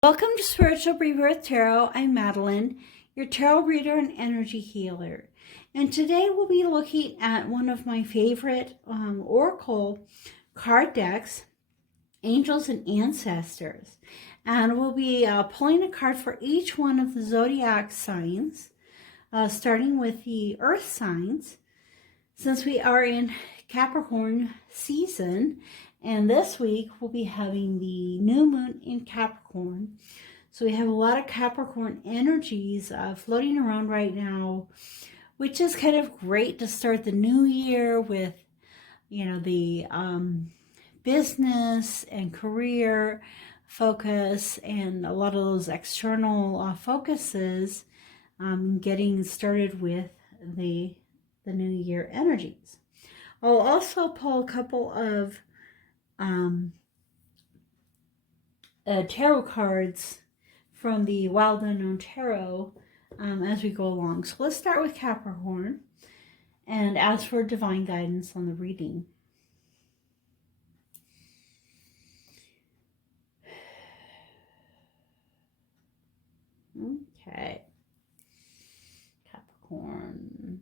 Welcome to Spiritual Rebirth Tarot. I'm Madelyn, your tarot reader and energy healer. And today we'll be looking at one of my favorite oracle card decks, Angels and Ancestors. And we'll be pulling a card for each one of the Zodiac signs, starting with the Earth signs, since we are in Capricorn season. And this week we'll be having the new moon in Capricorn. So we have a lot of Capricorn energies floating around right now, which is kind of great to start the new year with, you know, the business and career focus and a lot of those external focuses, getting started with the new year energies. I'll also pull a couple of tarot cards from the Wild Unknown Tarot as we go along. So let's start with Capricorn and ask for divine guidance on the reading. Okay, Capricorn.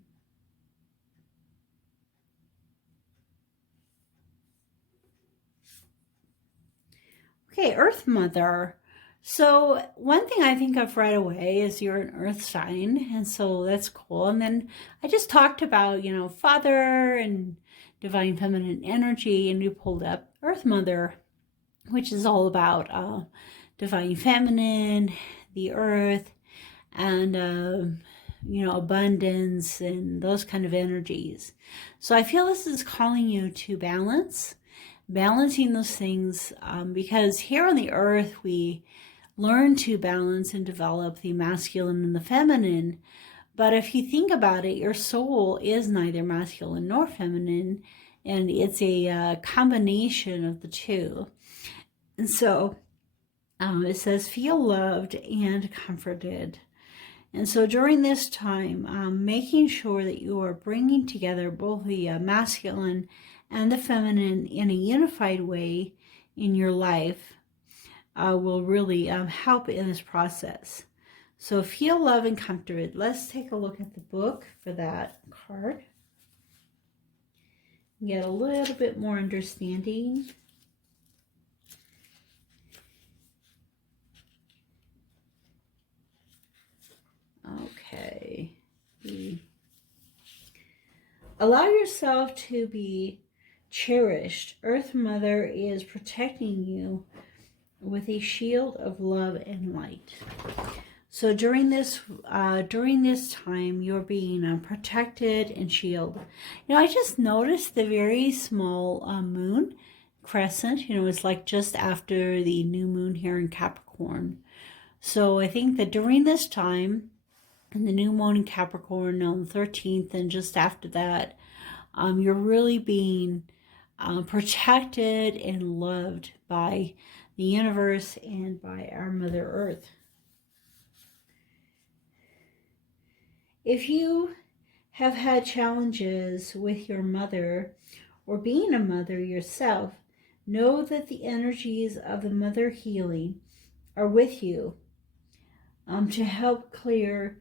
Okay, Earth Mother. So one thing I think of right away is you're an Earth sign, and so that's cool. And then I just talked about, you know, Father and Divine Feminine Energy, and you pulled up Earth Mother, which is all about Divine Feminine, the Earth, and, you know, abundance and those kind of energies. So I feel this is calling you to balancing those things, because here on the earth we learn to balance and develop the masculine and the feminine. But if you think about it, your soul is neither masculine nor feminine, and it's a combination of the two. And so it says feel loved and comforted. And so during this time, making sure that you are bringing together both the masculine and the feminine in a unified way in your life will really help in this process. So feel loved and comforted. Let's take a look at the book for that card. Get a little bit more understanding. Okay. Allow yourself to be cherished. Earth Mother is protecting you with a shield of love and light. So during this time, you're being protected and shielded. You know, I just noticed the very small moon crescent. You know, it's like just after the new moon here in Capricorn. So I think that during this time, and the new moon in Capricorn on the 13th, and just after that, you're really being protected and loved by the universe and by our Mother Earth. If you have had challenges with your mother or being a mother yourself, know that the energies of the Mother Healing are with you to help clear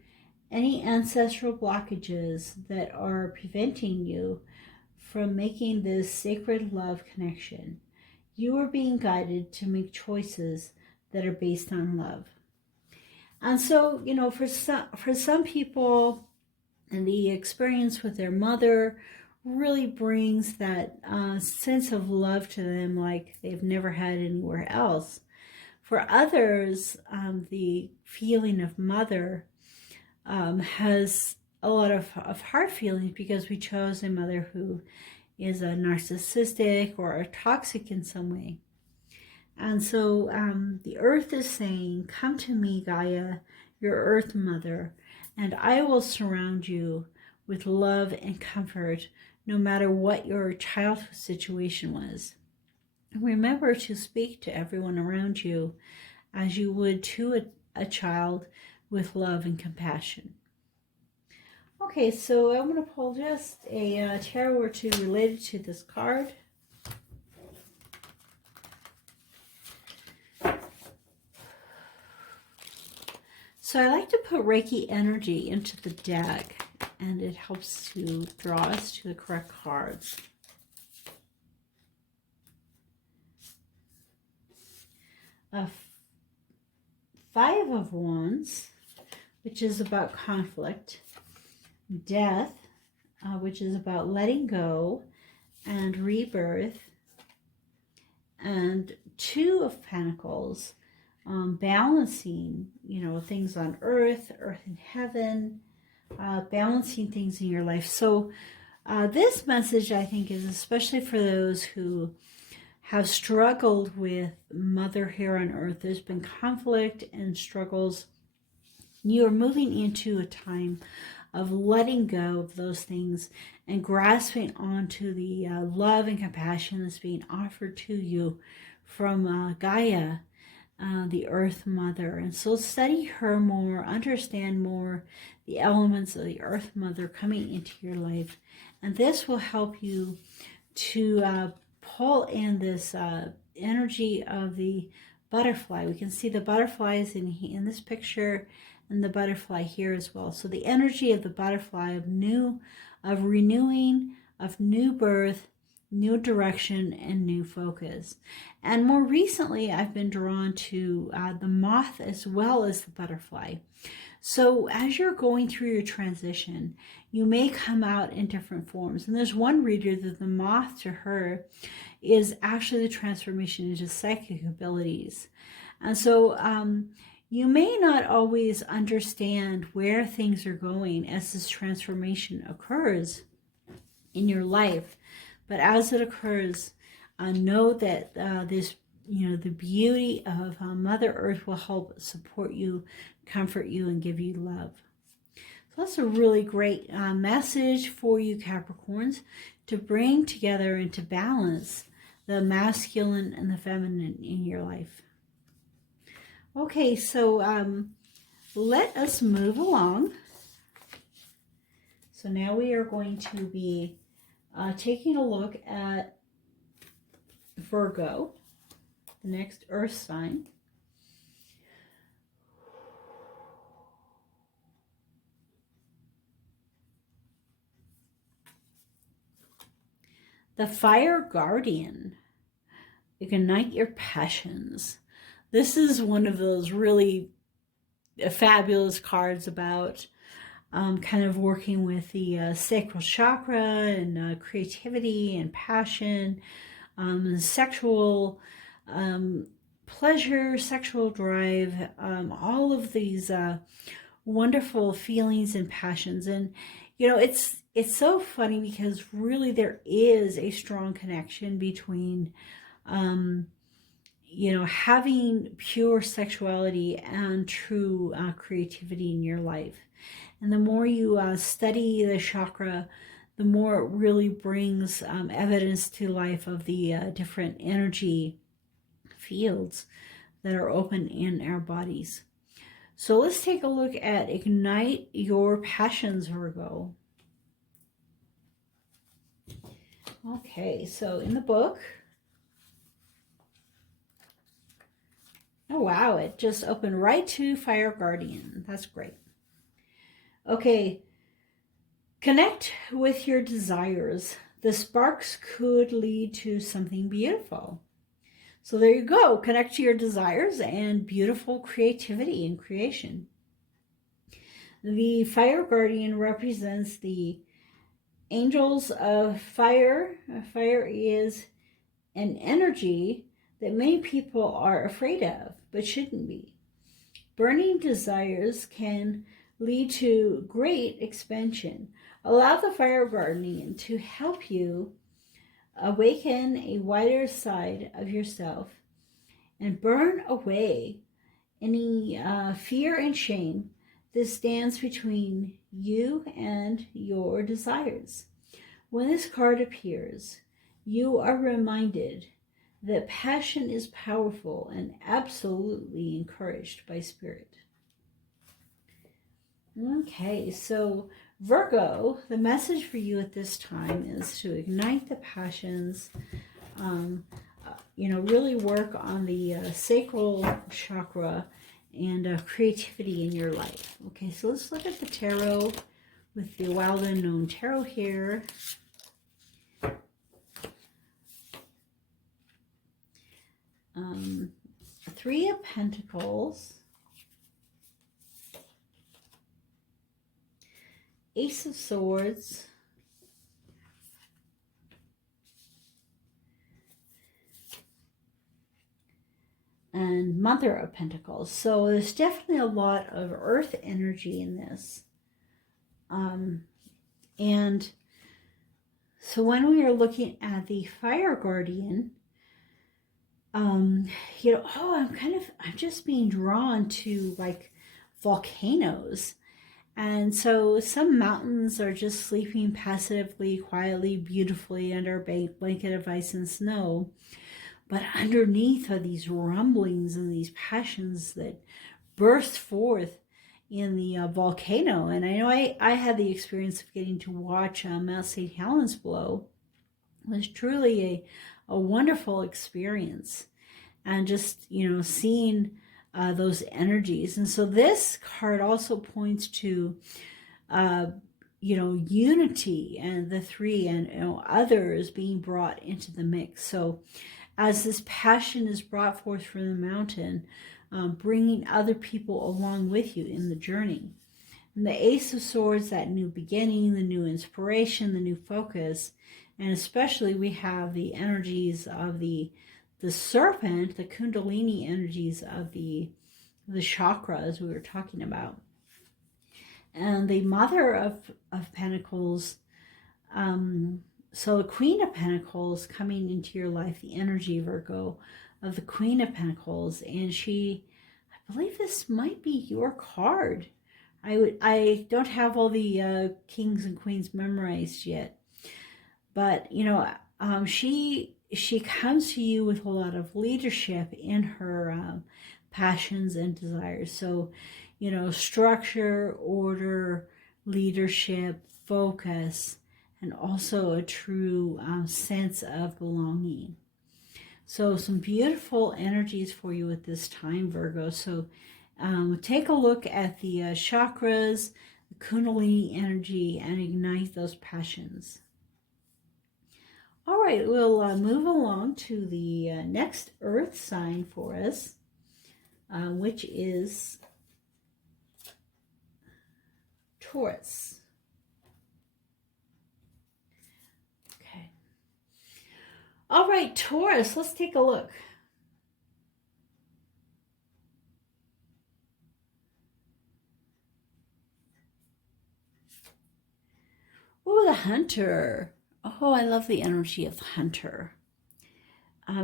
any ancestral blockages that are preventing you from making this sacred love connection. You are being guided to make choices that are based on love. And so, you know, for some people, and the experience with their mother really brings that sense of love to them like they've never had anywhere else. For others, the feeling of mother has a lot of hard feelings because we chose a mother who is a narcissistic or toxic in some way. And so the earth is saying, come to me, Gaia, your earth mother, and I will surround you with love and comfort no matter what your childhood situation was. Remember to speak to everyone around you as you would to a child, with love and compassion. Okay, so I'm going to pull just a tarot or two related to this card. So I like to put Reiki energy into the deck, and it helps to draw us to the correct cards. Five of Wands, which is about conflict. Death, which is about letting go and rebirth. And Two of Pentacles, balancing, things on earth and heaven, balancing things in your life. So this message, I think, is especially for those who have struggled with mother here on earth. There's been conflict and struggles. You are moving into a time of letting go of those things and grasping onto the love and compassion that's being offered to you from Gaia, the Earth Mother. And so study her more, understand more the elements of the Earth Mother coming into your life. And this will help you to pull in this energy of the butterfly. We can see the butterflies in this picture, and the butterfly here as well. So the energy of the butterfly of renewing, of new birth, new direction, and new focus. And more recently, I've been drawn to the moth as well as the butterfly. So as you're going through your transition, you may come out in different forms. And there's one reader that the moth to her is actually the transformation into psychic abilities. And so you may not always understand where things are going as this transformation occurs in your life. But as it occurs, know that the beauty of Mother Earth will help support you, comfort you, and give you love. So that's a really great message for you, Capricorns, to bring together and to balance the masculine and the feminine in your life. Okay, so let us move along. So now we are going to be taking a look at Virgo, the next earth sign. The Fire Guardian. Ignite your passions. This is one of those really fabulous cards about kind of working with the sacral chakra and creativity and passion, sexual pleasure, sexual drive, all of these wonderful feelings and passions. And it's so funny because really there is a strong connection between having pure sexuality and true creativity in your life. And the more you study the chakra, the more it really brings evidence to life of the different energy fields that are open in our bodies. So let's take a look at Ignite Your Passions, Virgo. Okay, so in the book, oh wow, it just opened right to Fire Guardian. That's great. Okay, connect with your desires. The sparks could lead to something beautiful. So there you go. Connect to your desires and beautiful creativity and creation. The Fire Guardian represents the angels of fire. Fire is an energy that many people are afraid of, but shouldn't be. Burning desires can lead to great expansion. Allow the Fire Guardian to help you awaken a wider side of yourself and burn away any fear and shame that stands between you and your desires. When this card appears, you are reminded that passion is powerful and absolutely encouraged by spirit. Okay, so Virgo, the message for you at this time is to ignite the passions, really work on the sacral chakra and creativity in your life. Okay, so let's look at the tarot with the Wild Unknown Tarot here. Three of Pentacles, Ace of Swords, and Mother of Pentacles. So there's definitely a lot of earth energy in this. And so when we are looking at the Fire Guardian, you know, I'm just being drawn to like volcanoes. And so some mountains are just sleeping passively, quietly, beautifully under a blanket of ice and snow. But underneath are these rumblings and these passions that burst forth in the volcano. And I know I had the experience of getting to watch Mount St. Helens blow. It was truly a wonderful experience. And just, you know, seeing those energies. And so this card also points to, you know, unity and the three and, you know, others being brought into the mix. So as this passion is brought forth from the mountain, bringing other people along with you in the journey. And the Ace of Swords, that new beginning, the new inspiration, the new focus. And especially we have the energies of the serpent, the Kundalini energies of the chakras we were talking about. And the Mother of Pentacles, so the Queen of Pentacles coming into your life, the energy, Virgo, of the Queen of Pentacles. And I believe this might be your card. I don't have all the kings and queens memorized yet. But, you know, she comes to you with a lot of leadership in her passions and desires. So, you know, structure, order, leadership, focus, and also a true sense of belonging. So some beautiful energies for you at this time, Virgo. So take a look at the chakras, the Kundalini energy, and ignite those passions. All right, we'll move along to the next earth sign for us, which is Taurus. Okay. All right, Taurus, let's take a look. Oh, the Hunter. Oh, I love the energy of the Hunter.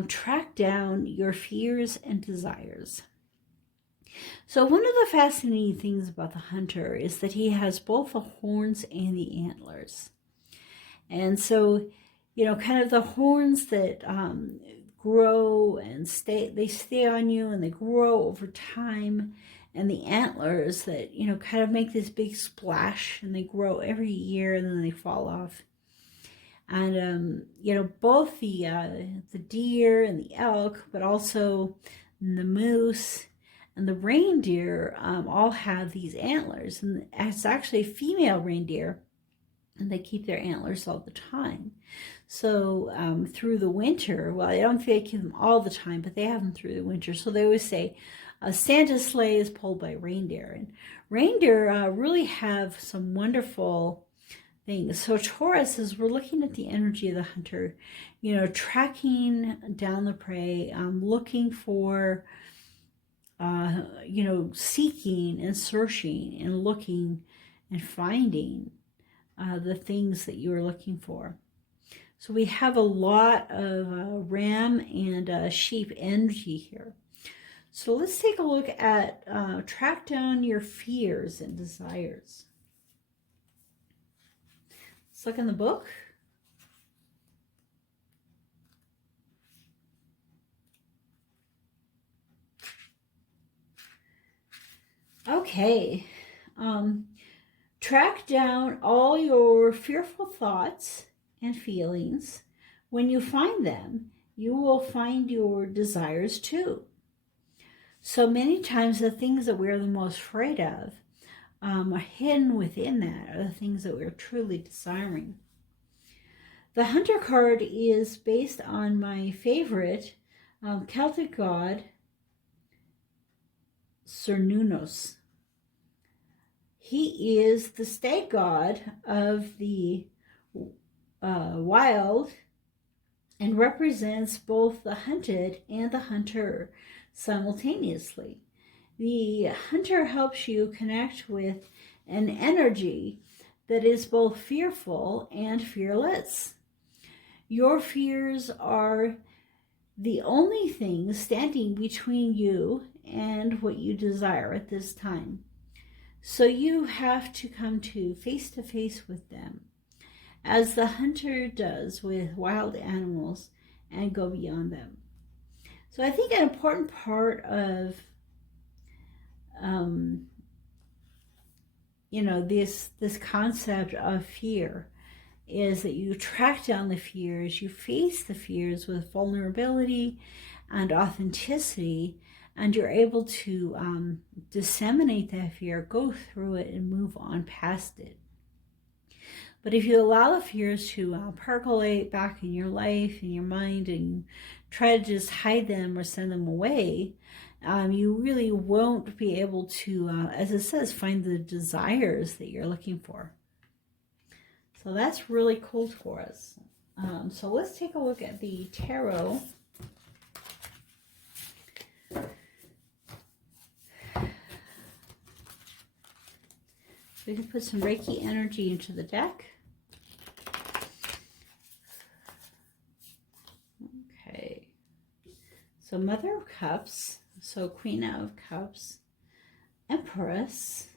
Track down your fears and desires. So one of the fascinating things about the Hunter is that he has both the horns and the antlers. And so, you know, kind of the horns that grow and they stay on you and they grow over time. And the antlers that, you know, kind of make this big splash and they grow every year and then they fall off. And, you know, both the deer and the elk, but also the moose and the reindeer all have these antlers. And it's actually a female reindeer, and they keep their antlers all the time. So through the winter, well, I don't think they keep them all the time, but they have them through the winter. So they always say a Santa's sleigh is pulled by reindeer. And reindeer really have some wonderful things. So Taurus, as we're looking at the energy of the Hunter, you know, tracking down the prey, looking for, you know, seeking and searching and looking and finding the things that you are looking for. So we have a lot of ram and sheep energy here. So let's take a look at track down your fears and desires. Let's look in the book. Okay. Track down all your fearful thoughts and feelings. When you find them, you will find your desires too. So many times the things that we're the most afraid of are hidden within that, are the things that we're truly desiring. The Hunter card is based on my favorite Celtic god, Cernunnos. He is the stag god of the wild and represents both the hunted and the hunter simultaneously. The hunter helps you connect with an energy that is both fearful and fearless. Your fears are the only thing standing between you and what you desire at this time. So you have to come to face with them, as the hunter does with wild animals, and go beyond them. So I think an important part of this concept of fear is that you track down the fears, you face the fears with vulnerability and authenticity, and you're able to disseminate that fear, go through it, and move on past it. But if you allow the fears to percolate back in your life, in your mind, and you try to just hide them or send them away, you really won't be able to, as it says, find the desires that you're looking for. So that's really cool for us. So let's take a look at the tarot. We can put some Reiki energy into the deck. Okay. So Mother of Cups. So Queen of Cups. Empress.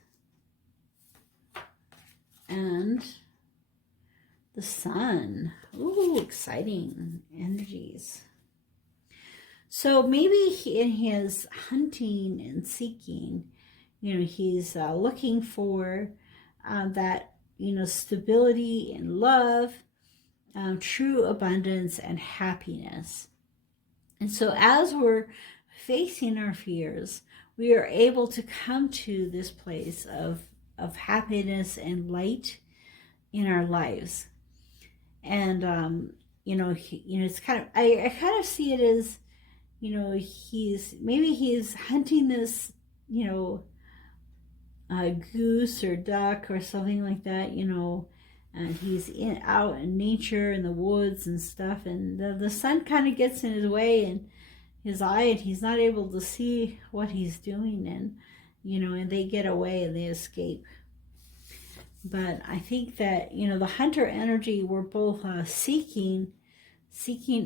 And the Sun. Ooh, exciting energies. So maybe in his hunting and seeking, he's looking for that, stability and love, true abundance and happiness. And so as we're facing our fears, we are able to come to this place of happiness and light in our lives. And, it's kind of, I kind of see it as, he's hunting this, goose or duck or something like that, and he's out in nature in the woods and stuff, and the sun kind of gets in his way and his eye, and he's not able to see what he's doing, and and they get away and they escape. But I think that the hunter energy, we're both seeking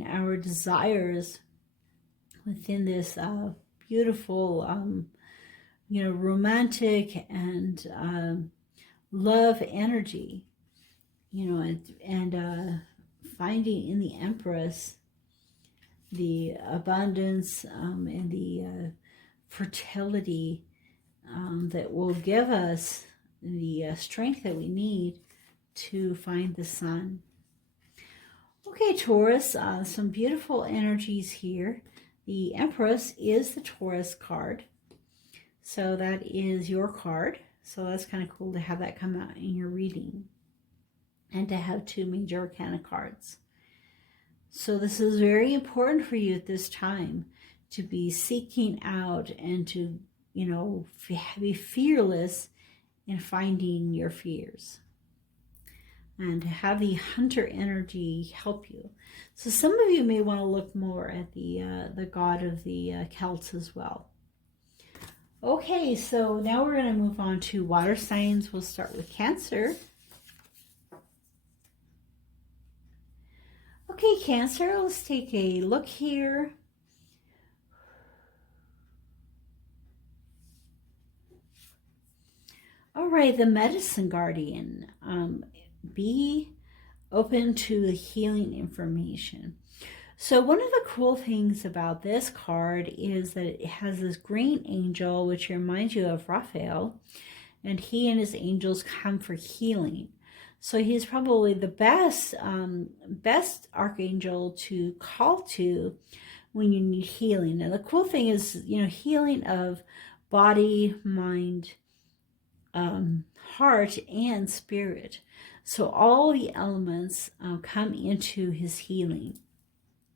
our desires within this beautiful romantic and love energy, and finding in the Empress the abundance and the fertility that will give us the strength that we need to find the sun. Okay, Taurus, some beautiful energies here. The Empress is the Taurus card. So that is your card. So that's kind of cool to have that come out in your reading. And to have two major arcana cards. So this is very important for you at this time to be seeking out and to, be fearless in finding your fears. And to have the hunter energy help you. So some of you may want to look more at the god of the Celts as well. Okay, so now we're going to move on to water signs. We'll start with Cancer. Okay, Cancer, let's take a look here. All right, the Medicine Guardian. Be open to the healing information. So one of the cool things about this card is that it has this green angel, which reminds you of Raphael, and he and his angels come for healing. So he's probably the best archangel to call to when you need healing. And the cool thing is, you know, healing of body, mind, heart, and spirit. So all the elements come into his healing.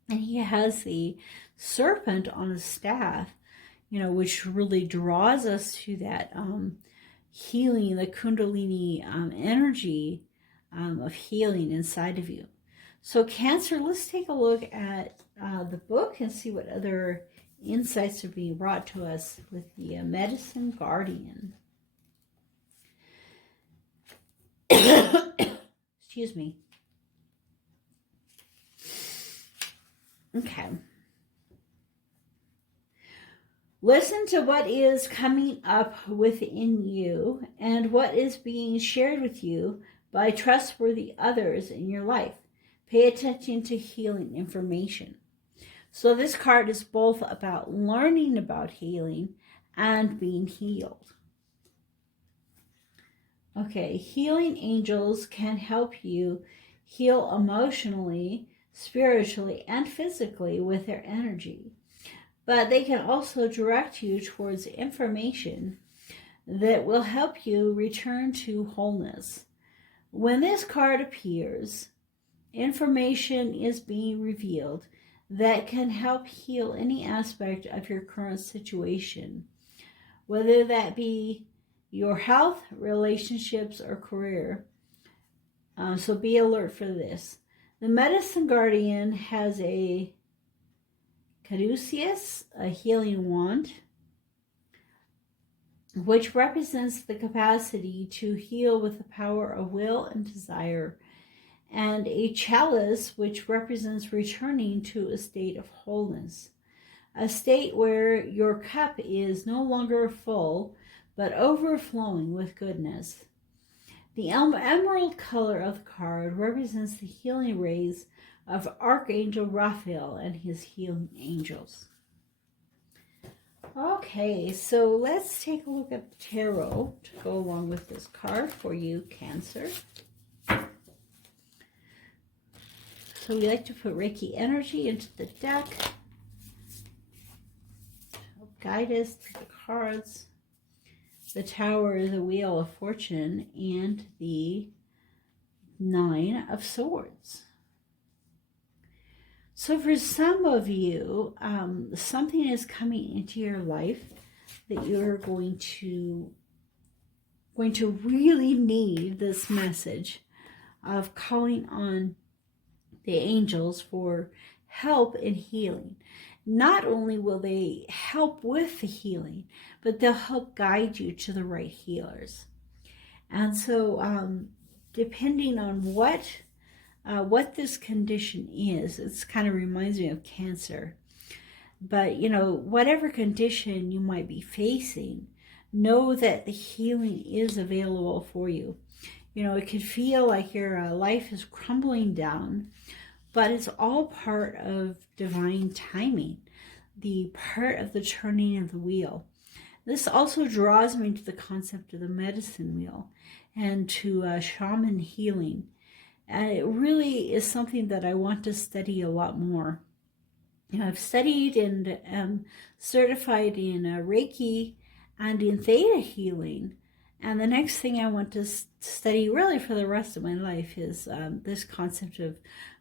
And he has the serpent on his staff, you know, which really draws us to that healing, the Kundalini energy of healing inside of you. So Cancer, let's take a look at the book and see what other insights are being brought to us with the Medicine Guardian. Excuse me. Okay. Listen to what is coming up within you and what is being shared with you by trustworthy others in your life. Pay attention to healing information. So this card is both about learning about healing and being healed. Okay, healing angels can help you heal emotionally, spiritually, and physically with their energy. But they can also direct you towards information that will help you return to wholeness. When this card appears, information is being revealed that can help heal any aspect of your current situation, whether that be your health, relationships, or career. So be alert for this. The Medicine Guardian has a caduceus, a healing wand, which represents the capacity to heal with the power of will and desire, and a chalice, which represents returning to a state of wholeness, a state where your cup is no longer full, but overflowing with goodness. The emerald color of the card represents the healing rays of Archangel Raphael and his healing angels. Okay, so let's take a look at the tarot to go along with this card for you, Cancer. So we like to put Reiki energy into the deck to help guide us to the cards. The Tower, the Wheel of Fortune, and the Nine of Swords. So for some of you, something is coming into your life that you're going to really need this message of calling on the angels for help in healing. Not only will they help with the healing, but they'll help guide you to the right healers. And so depending on what this condition is, it kind of reminds me of Cancer. But, you know, whatever condition you might be facing, know that the healing is available for you. You know, it could feel like your life is crumbling down, but it's all part of divine timing, the part of the turning of the wheel. This also draws me to the concept of the medicine wheel and to shaman healing. And it really is something that I want to study a lot more. You know, I've studied and am certified in Reiki and in Theta healing. And the next thing I want to study really for the rest of my life is this concept of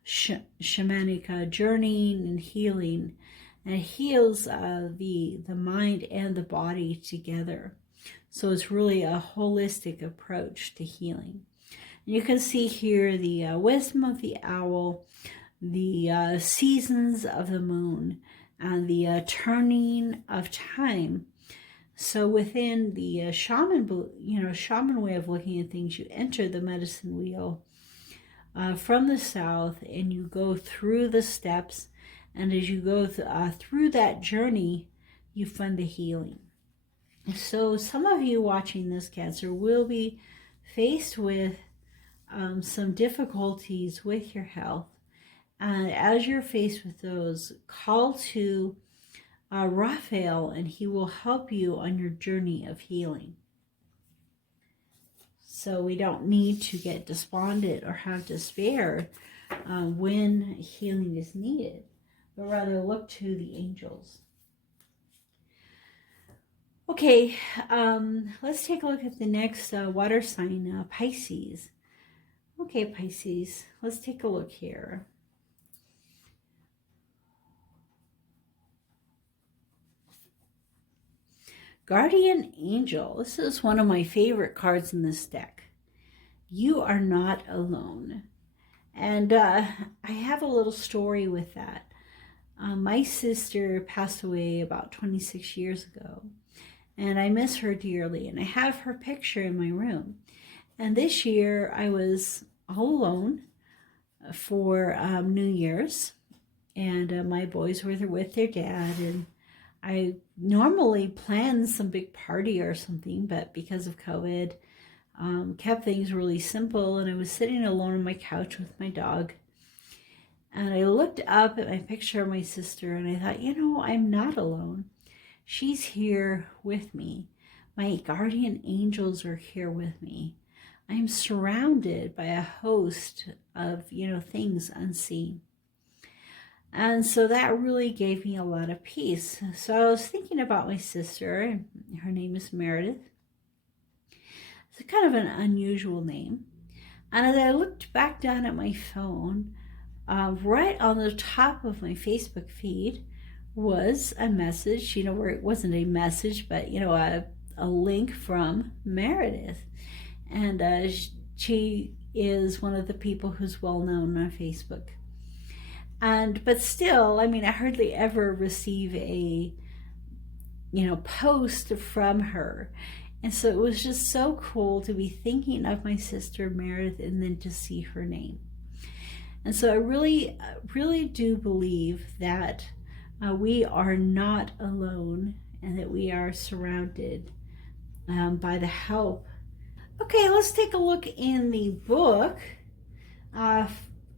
shamanic journeying and healing. And it heals the mind and the body together. So it's really a holistic approach to healing. And you can see here the wisdom of the owl, the seasons of the moon, and the turning of time. So within the shaman way of looking at things, you enter the medicine wheel from the south, and you go through the steps. And as you go through that journey, you find the healing. So some of you watching this, Cancer, will be faced with some difficulties with your health. And as you're faced with those, call to Raphael, and he will help you on your journey of healing. So we don't need to get despondent or have despair when healing is needed. but rather look to the angels. Okay, let's take a look at the next water sign, Pisces. Okay, Pisces, let's take a look here. Guardian Angel. This is one of my favorite cards in this deck. You are not alone. And I have a little story with that. My sister passed away about 26 years ago, and I miss her dearly, and I have her picture in my room. And this year I was all alone for New Year's, and my boys were there with their dad, and I normally plan some big party or something, but because of COVID, kept things really simple, and I was sitting alone on my couch with my dog, and I looked up at my picture of my sister, and I thought, you know, I'm not alone. She's here with me. My guardian angels are here with me. I'm surrounded by a host of, you know, things unseen. And so that really gave me a lot of peace. So I was thinking about my sister, and her name is Meredith. It's kind of an unusual name. And as I looked back down at my phone, right on the top of my Facebook feed was a message, you know, where it wasn't a message, but, you know, a link from Meredith. And she is one of the people who's well known on Facebook. But still, I mean, I hardly ever receive a, you know, post from her. And so it was just so cool to be thinking of my sister Meredith and then to see her name. And so I really, really do believe that we are not alone and that we are surrounded by the help. Okay, let's take a look in the book. And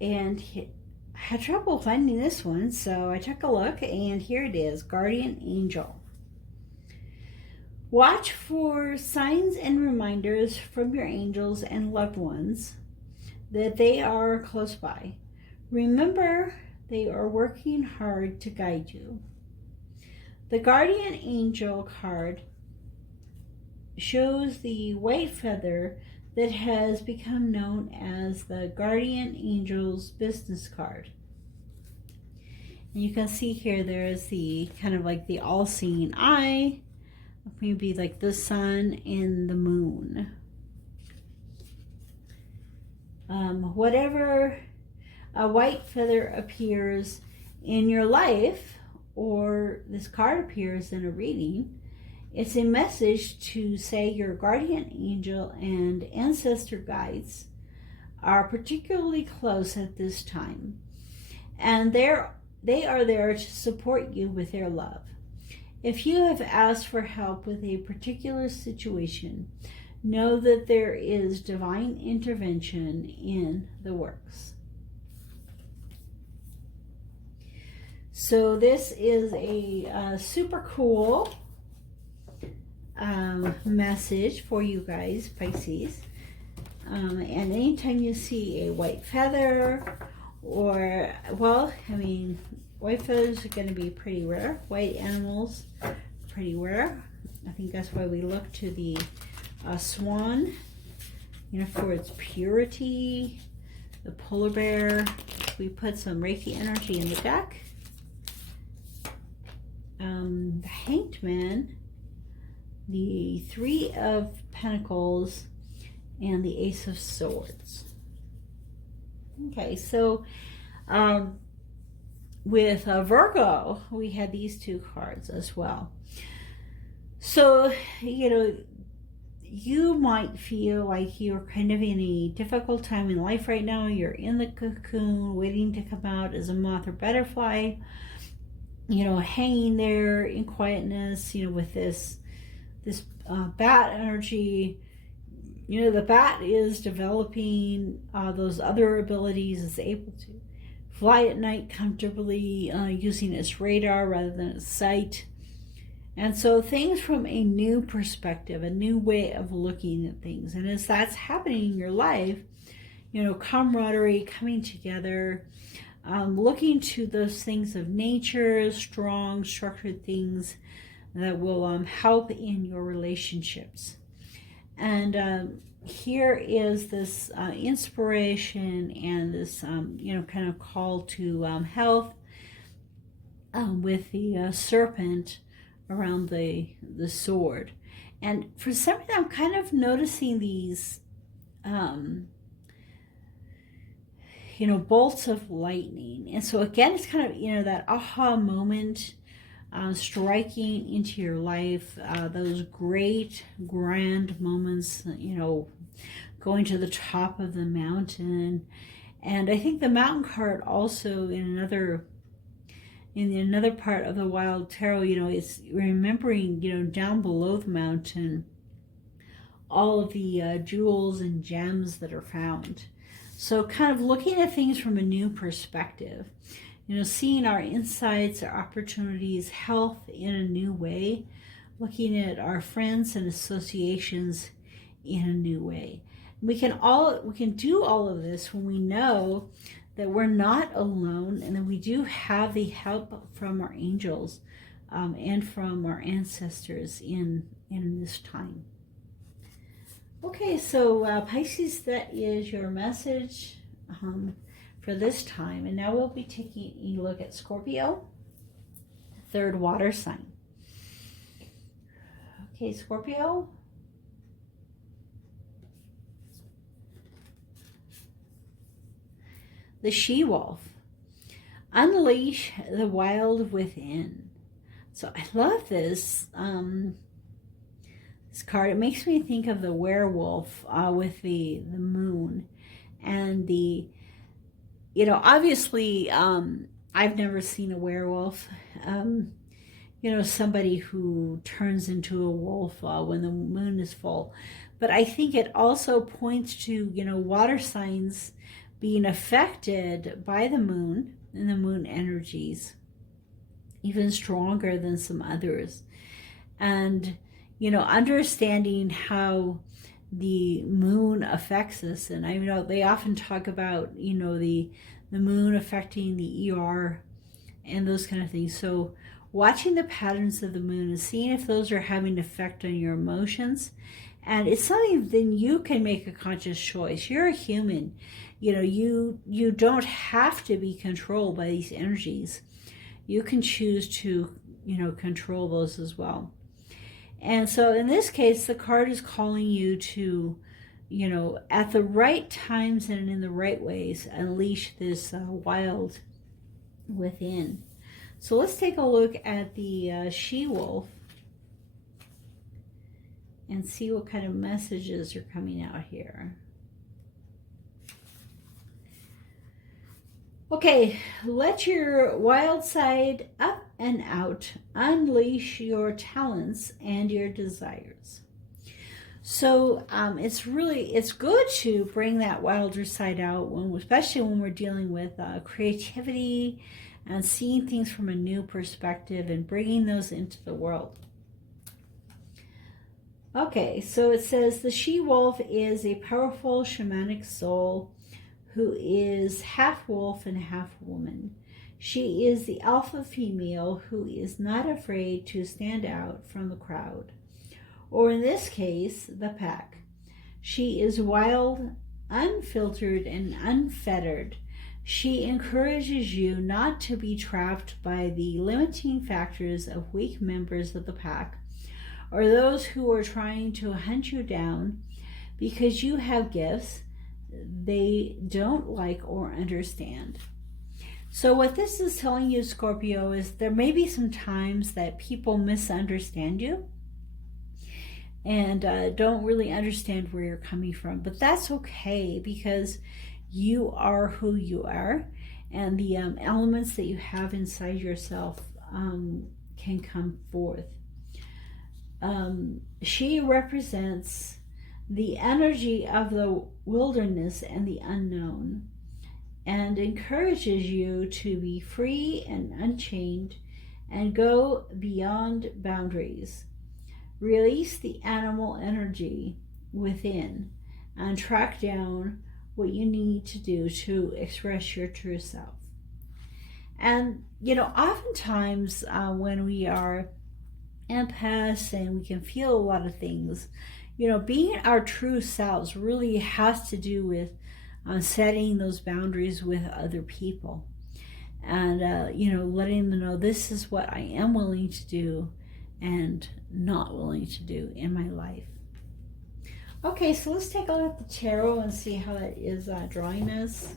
I had trouble finding this one, so I took a look, and here it is, Guardian Angel. Watch for signs and reminders from your angels and loved ones that they are close by. Remember, they are working hard to guide you. The Guardian Angel card shows the white feather that has become known as the Guardian Angel's business card. And you can see here there is the kind of like the all-seeing eye, maybe like the sun and the moon. Whatever a white feather appears in your life, or this card appears in a reading, it's a message to say your guardian angel and ancestor guides are particularly close at this time. And they are there to support you with their love. If you have asked for help with a particular situation, know that there is divine intervention in the works. So this is a super cool message for you guys, Pisces. And anytime you see a white feather, or, well, I mean, white feathers are going to be pretty rare. White animals, pretty rare. I think that's why we look to the swan, you know, for its purity. The polar bear. We put some Reiki energy in the deck. The Hanged Man, the Three of Pentacles, and the Ace of Swords. Okay, so with Virgo, we had these two cards as well. So, you know, you might feel like you're kind of in a difficult time in life right now. You're in the cocoon, waiting to come out as a moth or butterfly, you know, hanging there in quietness, you know, with this bat energy. You know, the bat is developing those other abilities. It's able to fly at night comfortably using its radar rather than its sight. And so things from a new perspective, a new way of looking at things. And as that's happening in your life, you know, camaraderie, coming together, looking to those things of nature, strong, structured things that will help in your relationships. And here is this inspiration and this, kind of call to health with the serpent around the sword. And for some reason, I'm kind of noticing these, bolts of lightning. And so again, it's kind of, that aha moment striking into your life, those great, grand moments, going to the top of the mountain. And I think the mountain card also in another part of the Wild Tarot, is remembering, down below the mountain, all of the jewels and gems that are found. So kind of looking at things from a new perspective, seeing our insights, our opportunities, health in a new way, looking at our friends and associations in a new way. We can do all of this when we know that we're not alone and that we do have the help from our angels and from our ancestors in this time. Okay, so Pisces, that is your message for this time. And now we'll be taking a look at Scorpio, third water sign. Okay, Scorpio. The she-wolf. Unleash the wild within. So I love this this card. It makes me think of the werewolf with the moon and the, obviously I've never seen a werewolf. Somebody who turns into a wolf when the moon is full. But I think it also points to, water signs being affected by the moon and the moon energies, even stronger than some others. And, understanding how the moon affects us. And I know they often talk about, the moon affecting the ER and those kind of things. So watching the patterns of the moon and seeing if those are having an effect on your emotions. And it's something then you can make a conscious choice. You're a human. You don't have to be controlled by these energies. You can choose to, control those as well. And so in this case, the card is calling you to, at the right times and in the right ways, unleash this wild within. So let's take a look at the she-wolf and see what kind of messages are coming out here. Okay, let your wild side up and out. Unleash your talents and your desires. So it's good to bring that wilder side out, especially when we're dealing with creativity and seeing things from a new perspective and bringing those into the world. Okay, so it says the she-wolf is a powerful shamanic soul who is half wolf and half woman. She is the alpha female who is not afraid to stand out from the crowd, or in this case, the pack. She is wild, unfiltered, and unfettered. She encourages you not to be trapped by the limiting factors of weak members of the pack or those who are trying to hunt you down because you have gifts they don't like or understand. So what this is telling you, Scorpio, is there may be some times that people misunderstand you and don't really understand where you're coming from. But that's okay, because you are who you are, and the elements that you have inside yourself can come forth. She represents the energy of the wilderness and the unknown, and encourages you to be free and unchained and go beyond boundaries. Release the animal energy within and track down what you need to do to express your true self. And, oftentimes when we are empaths and we can feel a lot of things, being our true selves really has to do with setting those boundaries with other people. And, letting them know this is what I am willing to do and not willing to do in my life. Okay, so let's take a look at the tarot and see how it is drawing us.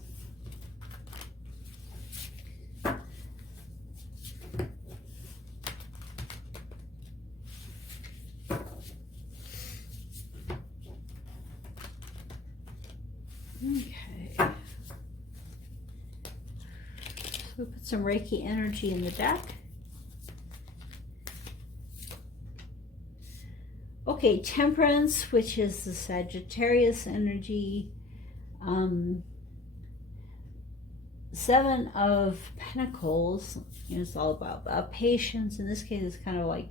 Okay. So we put some Reiki energy in the deck. Okay, Temperance, which is the Sagittarius energy. Seven of Pentacles, it's all about patience. In this case, it's kind of like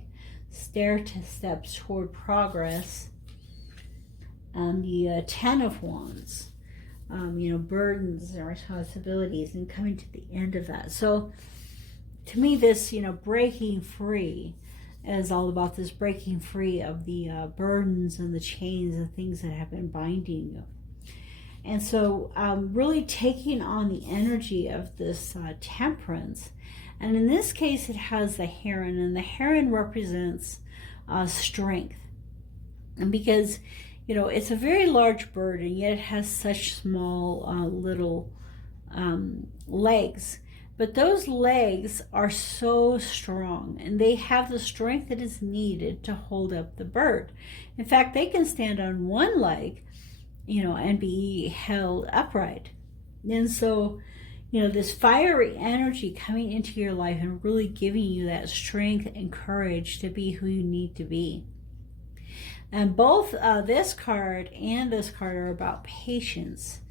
steps toward progress. And the Ten of Wands, burdens and responsibilities and coming to the end of that. So to me, this, breaking free is all about this breaking free of the burdens and the chains and things that have been binding you. And so really taking on the energy of this Temperance. And in this case, it has the heron, and the heron represents strength. And because, it's a very large bird, and yet it has such small little legs. But those legs are so strong, and they have the strength that is needed to hold up the bird. In fact, they can stand on one leg, and be held upright. And so, this fiery energy coming into your life and really giving you that strength and courage to be who you need to be. And both this card and this card are about patience.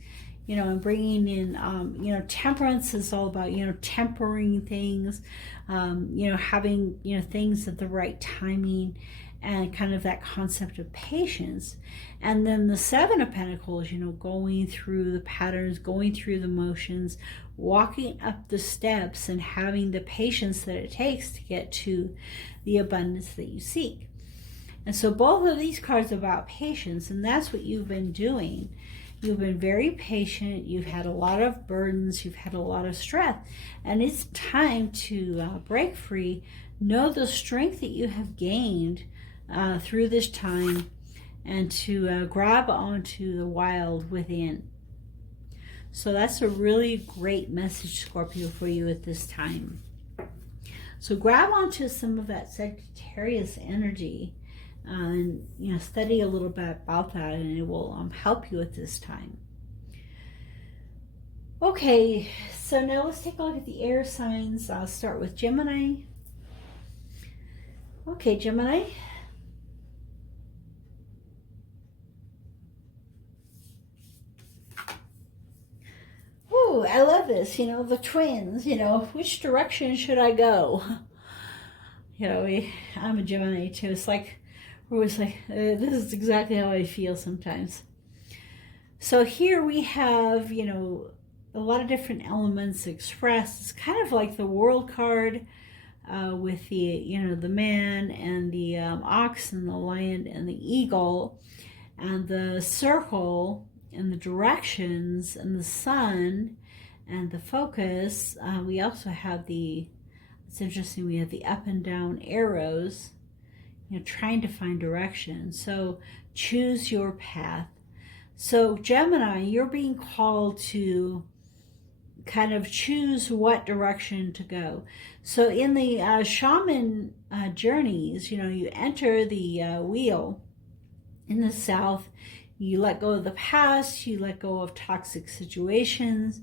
And bringing in, Temperance is all about, tempering things, having, things at the right timing, and kind of that concept of patience. And then the Seven of Pentacles, going through the patterns, going through the motions, walking up the steps, and having the patience that it takes to get to the abundance that you seek. And so both of these cards are about patience, and that's what you've been doing. You've been very patient. You've had a lot of burdens. You've had a lot of stress. And it's time to break free. Know the strength that you have gained through this time, and to grab onto the wild within. So that's a really great message, Scorpio, for you at this time. So grab onto some of that Sagittarius energy. And study a little bit about that, and it will help you at this time. Okay, so now let's take a look at the air signs. I'll start with Gemini. Okay, Gemini. Ooh, I love this, the twins, which direction should I go? I'm a Gemini too. It's like, we're always like, this is exactly how I feel sometimes. So here we have, a lot of different elements expressed. It's kind of like the World card with the, the man and the ox and the lion and the eagle, and the circle and the directions and the sun and the focus. We also have it's interesting, we have the up and down arrows, trying to find direction. So choose your path. So Gemini, you're being called to kind of choose what direction to go. So in the shaman journeys, you enter the wheel in the south. You let go of the past. You let go of toxic situations.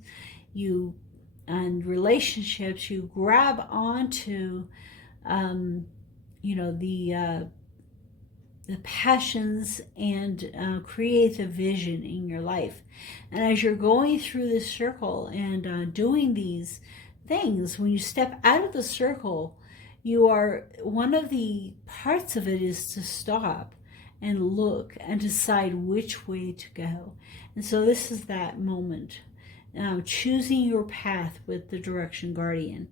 And relationships. You grab onto the passions, and create the vision in your life. And as you're going through this circle and doing these things, when you step out of the circle, one of the parts of it is to stop and look and decide which way to go. And so this is that moment. choosing your path with the Direction Guardian.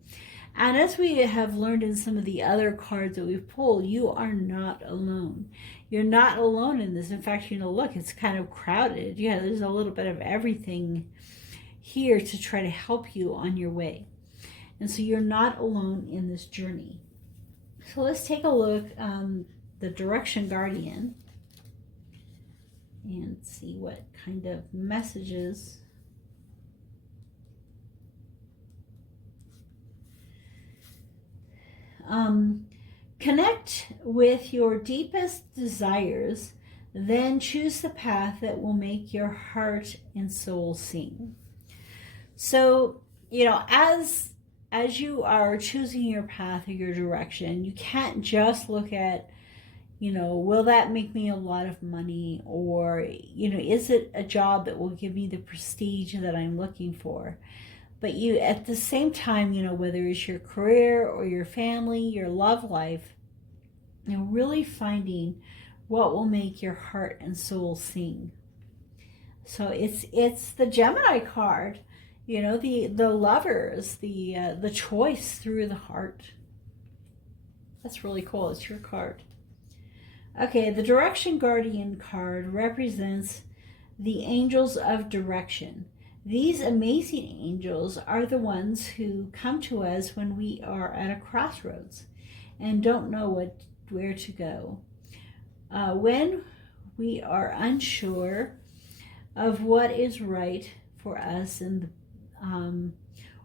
And as we have learned in some of the other cards that we've pulled, you are not alone. You're not alone in this. In fact, look, it's kind of crowded. Yeah, there's a little bit of everything here to try to help you on your way. And so you're not alone in this journey. So let's take a look, the Direction Guardian, and see what kind of messages connect with your deepest desires, then choose the path that will make your heart and soul sing. So, as you are choosing your path or your direction, you can't just look at, will that make me a lot of money? Or, is it a job that will give me the prestige that I'm looking for? But you, at the same time, whether it's your career or your family, your love life, really finding what will make your heart and soul sing. So it's the Gemini card, the lovers, the choice through the heart. That's really cool. It's your card. Okay, the Direction Guardian card represents the angels of direction. These amazing angels are the ones who come to us when we are at a crossroads and don't know where to go. When we are unsure of what is right for us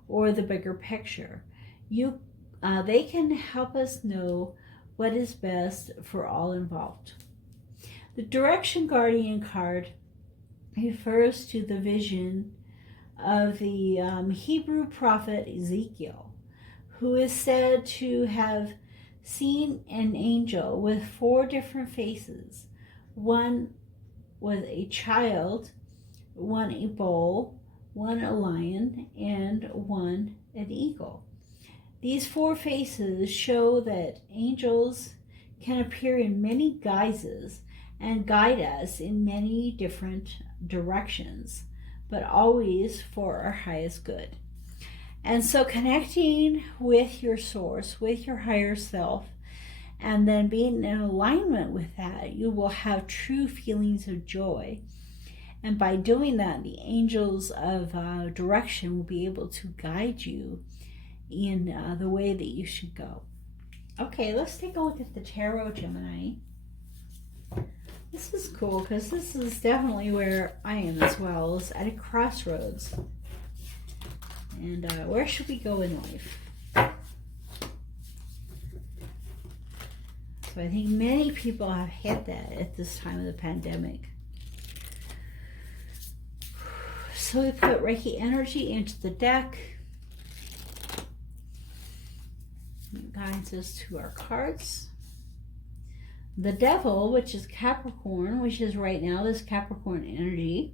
or the bigger picture, they can help us know what is best for all involved. The Direction Guardian card refers to the vision of the Hebrew prophet Ezekiel, who is said to have seen an angel with 4 different faces. One was a child, one a bull, one a lion, and one an eagle. These 4 faces show that angels can appear in many guises and guide us in many different directions, but always for our highest good. And so connecting with your source, with your higher self, and then being in alignment with that, you will have true feelings of joy. And by doing that, the angels of direction will be able to guide you in the way that you should go. Okay, let's take a look at the Tarot, Gemini. This is cool because this is definitely where I am as well, is at a crossroads. And where should we go in life? So I think many people have hit that at this time of the pandemic. So we put Reiki energy into the deck. It guides us to our cards. The Devil, which is Capricorn, which is right now this Capricorn energy.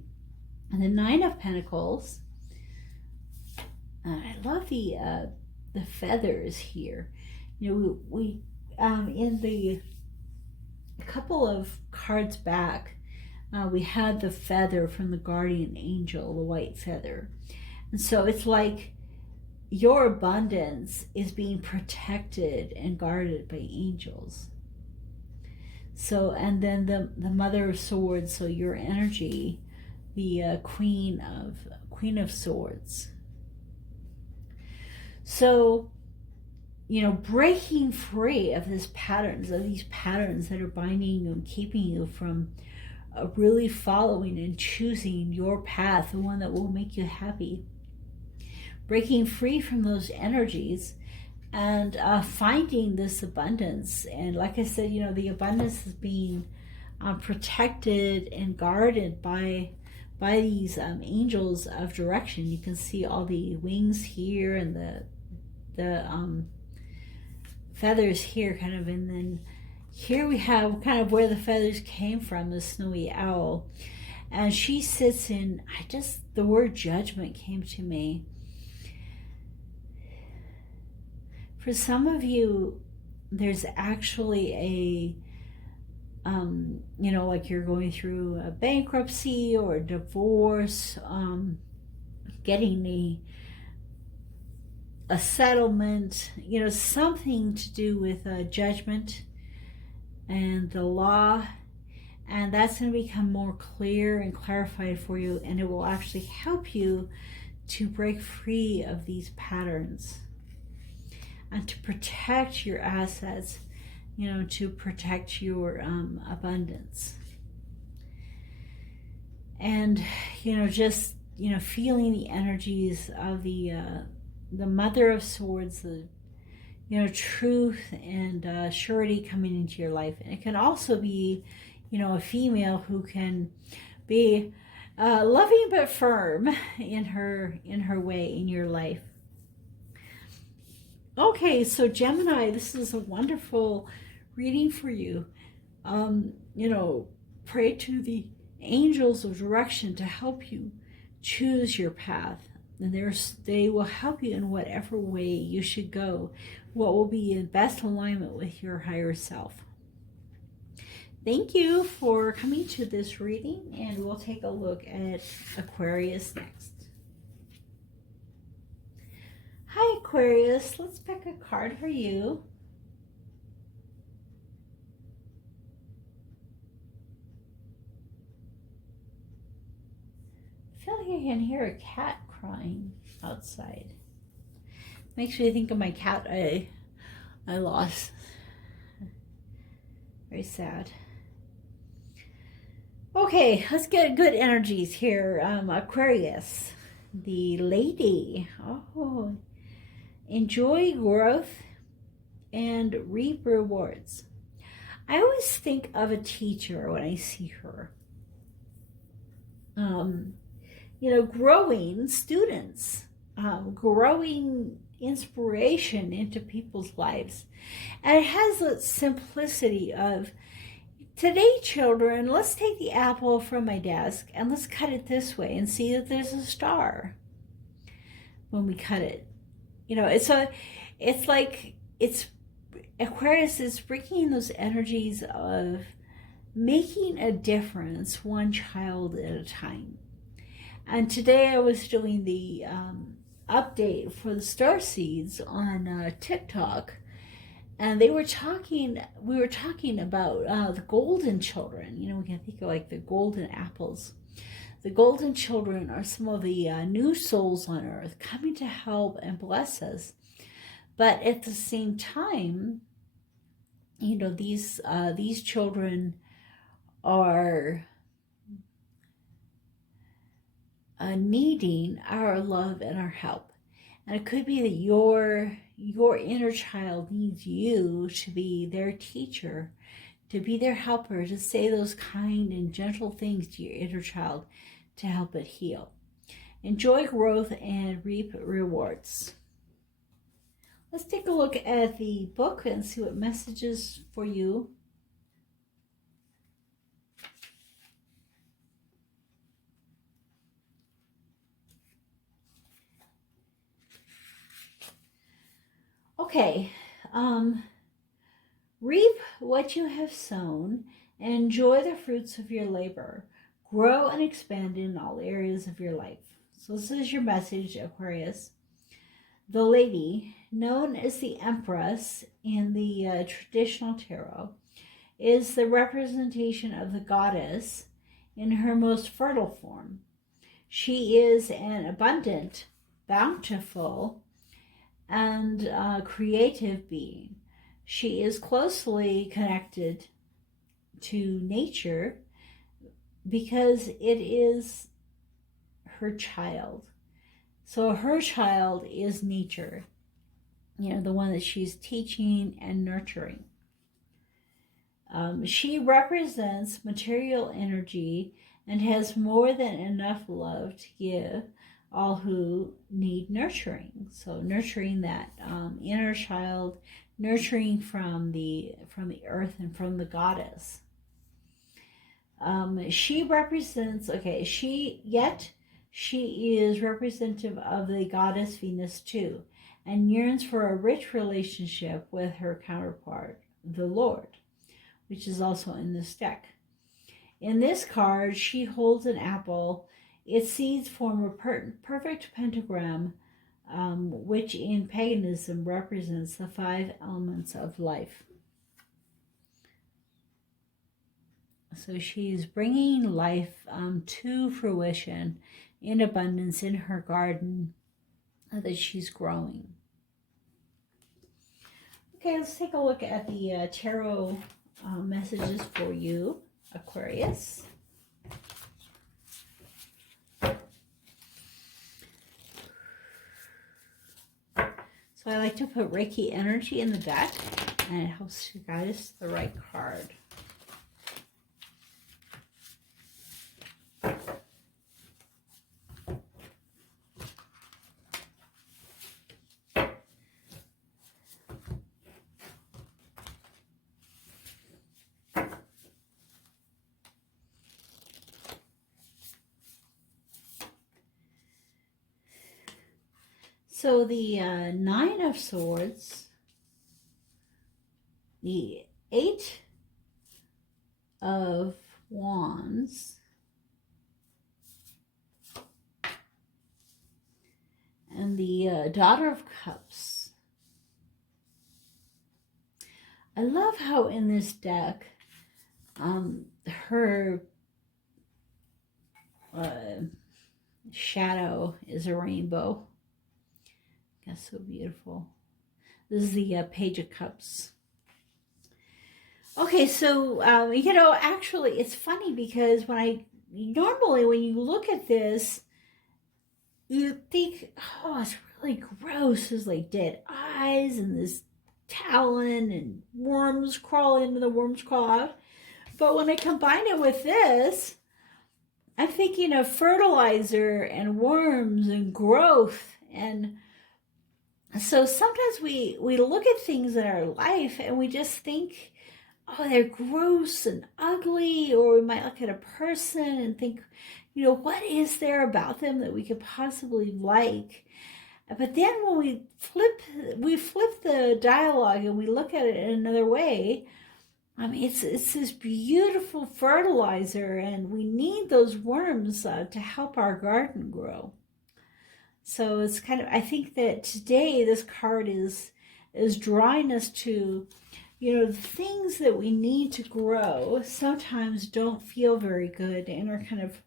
And the 9 of Pentacles. I love the feathers here. We in the a couple of cards back, we had the feather from the guardian angel, the white feather. And so it's like your abundance is being protected and guarded by angels. So, and then the Mother of Swords, so your energy, the Queen of Swords. So, breaking free of these patterns that are binding you and keeping you from really following and choosing your path, the one that will make you happy. Breaking free from those energies and finding this abundance. And like I said, the abundance is being protected and guarded by these angels of direction. You can see all the wings here and the feathers here kind of, and then here we have kind of where the feathers came from, the snowy owl. And she sits in, the word judgment came to me. For some of you, there's actually a, like you're going through a bankruptcy or a divorce, getting a settlement, something to do with judgment and the law. And that's going to become more clear and clarified for you, and it will actually help you to break free of these patterns and to protect your assets, to protect your abundance. And, just, feeling the energies of the Mother of Swords, the truth and surety coming into your life. And it can also be, a female who can be loving but firm in her way in your life. Okay, so Gemini, this is a wonderful reading for you. Pray to the angels of direction to help you choose your path. And they will help you in whatever way you should go, what will be in best alignment with your higher self. Thank you for coming to this reading, and we'll take a look at Aquarius next. Hi Aquarius, let's pick a card for you. I feel like I can hear a cat crying outside. Makes me think of my cat I lost. Very sad. Okay, let's get good energies here. Aquarius, the lady. Oh, enjoy growth and reap rewards. I always think of a teacher when I see her. Growing students, growing inspiration into people's lives. And it has that simplicity of, today, children, let's take the apple from my desk and let's cut it this way and see that there's a star when we cut it. It's Aquarius is bringing those energies of making a difference one child at a time. And today I was doing the update for the star seeds on TikTok. And we were talking about the golden children. We can think of like the golden apples. The golden children are some of the new souls on earth coming to help and bless us. But at the same time, these children are needing our love and our help. And it could be that your inner child needs you to be their teacher, to be their helper, to say those kind and gentle things to your inner child to help it heal. Enjoy growth and reap rewards. Let's take a look at the book and see what messages for you. Okay, reap what you have sown and enjoy the fruits of your labor. Grow and expand in all areas of your life. So this is your message, Aquarius. The lady, known as the Empress in the traditional tarot, is the representation of the goddess in her most fertile form. She is an abundant, bountiful, and creative being. She is closely connected to nature because it is her child. So her child is nature, the one that she's teaching and nurturing. She represents material energy and has more than enough love to give all who need nurturing. So nurturing that inner child, nurturing from the earth and from the goddess. She represents, she is representative of the goddess Venus too, and yearns for a rich relationship with her counterpart, the Lord, which is also in this deck. In this card, she holds an apple Its seeds form a perfect pentagram, which in paganism represents the 5 elements of life. So she's bringing life to fruition in abundance in her garden that she's growing. Okay, let's take a look at the tarot messages for you, Aquarius. So I like to put Reiki energy in the deck, and it helps to guide us to the right card. So the 9 of Swords, the 8 of Wands, and the Daughter of Cups. I love how in this deck, her shadow is a rainbow. That's so beautiful. This is the Page of Cups. Okay, so, actually, it's funny because normally when you look at this, you think, oh, it's really gross. There's like dead eyes and this talon and worms crawl in and the worms crawl out. But when I combine it with this, I'm thinking of fertilizer and worms and growth. And so sometimes we look at things in our life and we just think, oh, they're gross and ugly. Or we might look at a person and think, what is there about them that we could possibly like? But then when we flip the dialogue and we look at it in another way, it's this beautiful fertilizer, and we need those worms to help our garden grow. So it's I think that today this card is drawing us to, the things that we need to grow sometimes don't feel very good and are kind of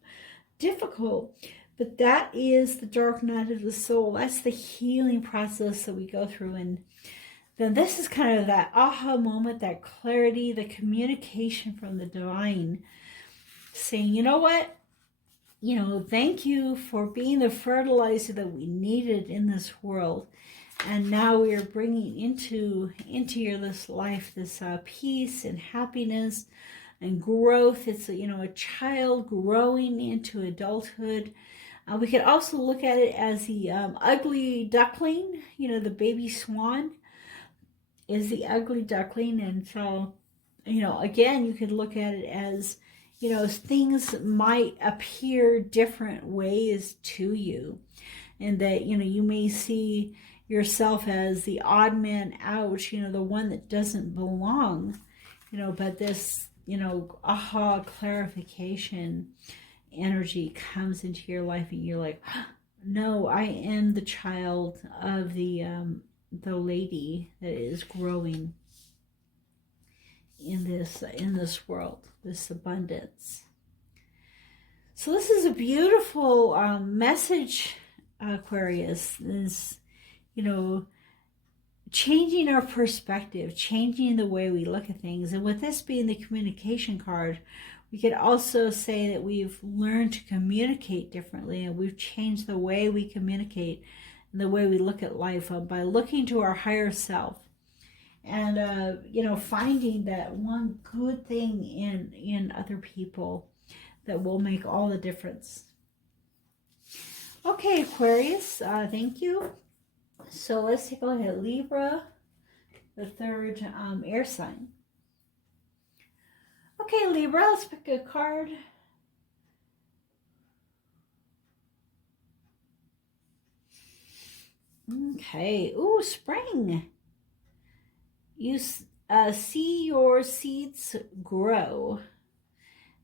difficult. But that is the dark night of the soul. That's the healing process that we go through. And then this is kind of that aha moment, that clarity, the communication from the divine, saying, you know what? Thank you for being the fertilizer that we needed in this world. And now we are bringing into this life, this peace and happiness and growth. It's a child growing into adulthood. We could also look at it as the ugly duckling. The baby swan is the ugly duckling. And so, again, you could look at it as, things might appear different ways to you. And that, you may see yourself as the odd man out, the one that doesn't belong. But this, aha clarification energy comes into your life, and you're like, no, I am the child of the lady that is growing in this world, this abundance. So this is a beautiful message, Aquarius. This, changing our perspective, changing the way we look at things. And with this being the communication card, we could also say that we've learned to communicate differently, and we've changed the way we communicate and the way we look at life by looking to our higher self and, finding that one good thing in other people that will make all the difference. Okay, Aquarius, thank you. So let's take a look at Libra, the third air sign. Okay, Libra, let's pick a card. Okay, ooh, spring. You see your seeds grow.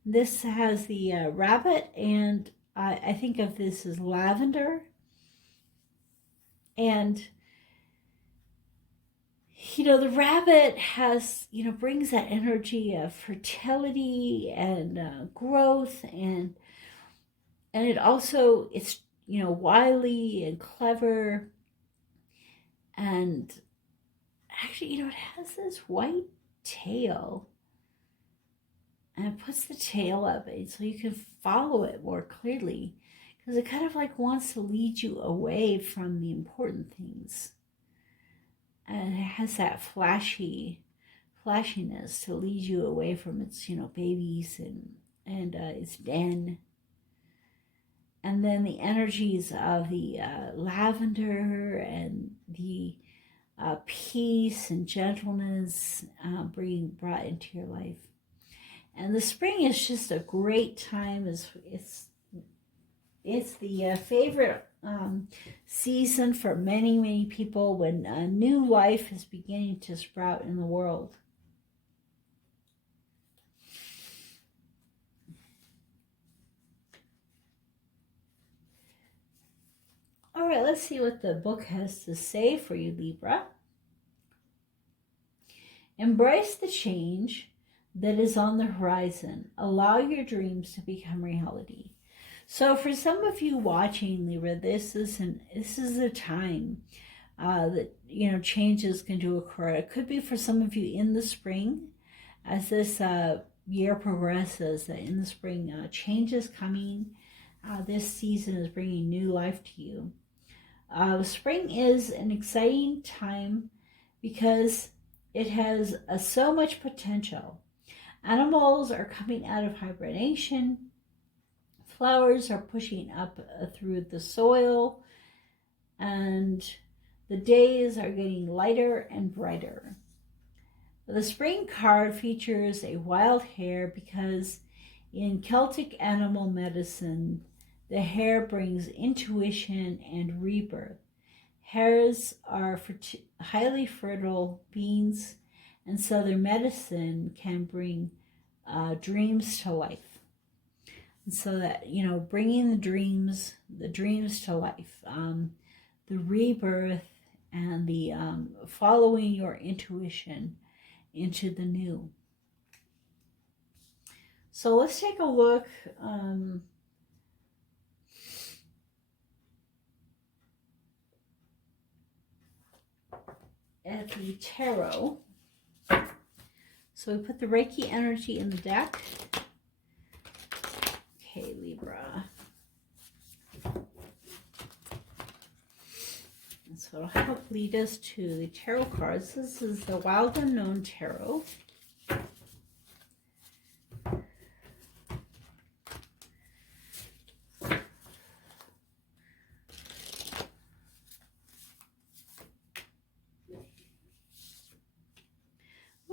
This has the rabbit and I think of this as lavender. And, you know, the rabbit has, you know, brings that energy of fertility and growth. And it also, it's, you know, wily and clever. And actually, you know, it has this white tail. And it puts the tail up so you can follow it more clearly, because it kind of like wants to lead you away from the important things. And it has that flashiness to lead you away from its, you know, babies and its den. And then the energies of the lavender and the peace and gentleness brought into your life. And the spring is just a great time. It's the favorite season for many, many people when a new life is beginning to sprout in the world. All right, let's see what the book has to say for you, Libra. Embrace the change that is on the horizon. Allow your dreams to become reality. So for some of you watching, Libra, this is a time that, you know, changes can do occur. It could be for some of you in the spring, as this year progresses. In the spring, change is coming. This season is bringing new life to you. Spring is an exciting time because it has so much potential. Animals are coming out of hibernation. Flowers are pushing up through the soil. And the days are getting lighter and brighter. The spring card features a wild hare because in Celtic animal medicine, the hare brings intuition and rebirth. Hares are highly fertile beings, and so their medicine can bring dreams to life. And so that, you know, bringing the dreams to life, the rebirth and the following your intuition into the new. So let's take a look at the tarot. So we put the Reiki energy in the deck. Okay, Libra. And so it'll help lead us to the tarot cards. This is the Wild Unknown Tarot.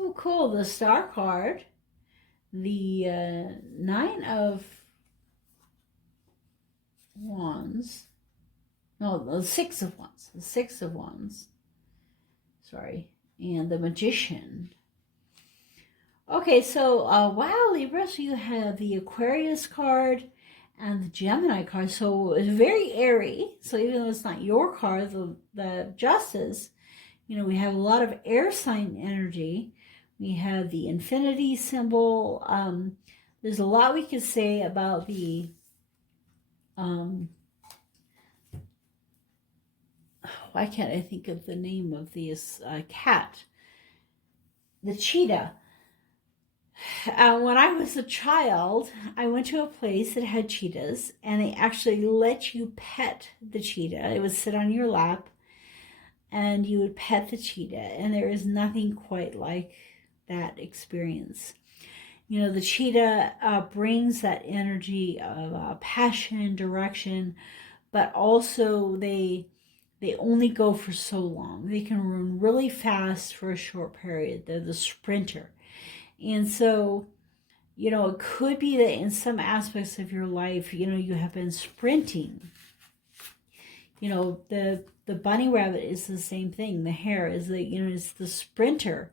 Oh, cool. The Star card. The Nine of Wands. No, the Six of Wands. The Six of Wands. Sorry. And the Magician. Okay, so wow, Libra, so you have the Aquarius card and the Gemini card. So it's very airy. So even though it's not your card, the Justice, you know, we have a lot of air sign energy. We have the infinity symbol. There's a lot we could say about the why can't I think of the name of this cat? The cheetah. When I was a child, I went to a place that had cheetahs, and they actually let you pet the cheetah. It would sit on your lap, and you would pet the cheetah, and there is nothing quite like that experience. You know, the cheetah brings that energy of passion, direction, but also they only go for so long. They can run really fast for a short period. They're the sprinter. And so, you know, it could be that in some aspects of your life, you know, you have been sprinting. You know, the bunny rabbit is the same thing. The hare is it's the sprinter.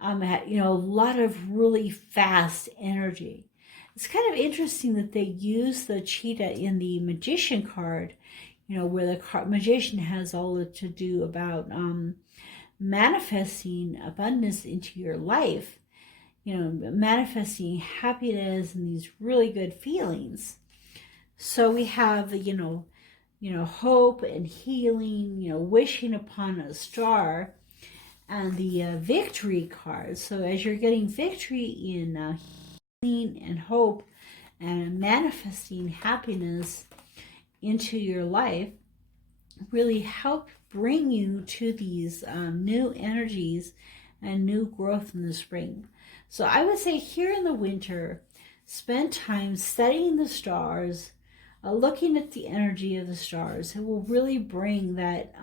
You know, a lot of really fast energy. It's kind of interesting that they use the cheetah in the magician card, where the magician has all to do about manifesting abundance into your life, manifesting happiness and these really good feelings. So we have, hope and healing, wishing upon a star, and the victory card. So as you're getting victory in healing and hope and manifesting happiness into your life, really help bring you to these new energies and new growth in the spring. So I would say here in the winter, spend time studying the stars, looking at the energy of the stars. It will really bring that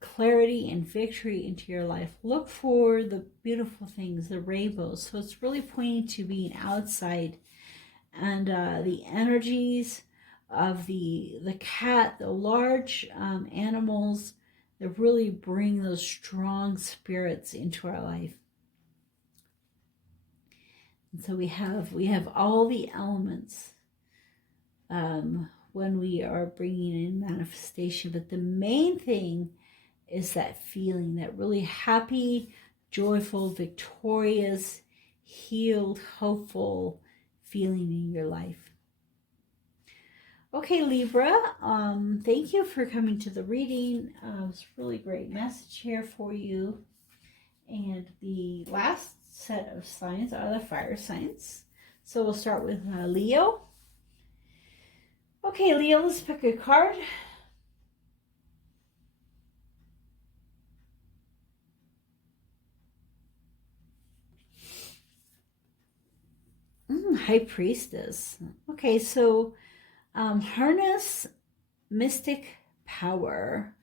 clarity and victory into your life. Look for the beautiful things, the rainbows. So it's really pointing to being outside, and the energies of the cat, the large animals that really bring those strong spirits into our life. And so we have all the elements when we are bringing in manifestation, but the main thing is that feeling, that really happy, joyful, victorious, healed, hopeful feeling in your life. Okay, Libra, thank you for coming to the reading. It's a really great message here for you. And the last set of signs are the fire signs. So we'll start with Leo. Okay, Leo, let's pick a card. High Priestess. Okay, so harness mystic power.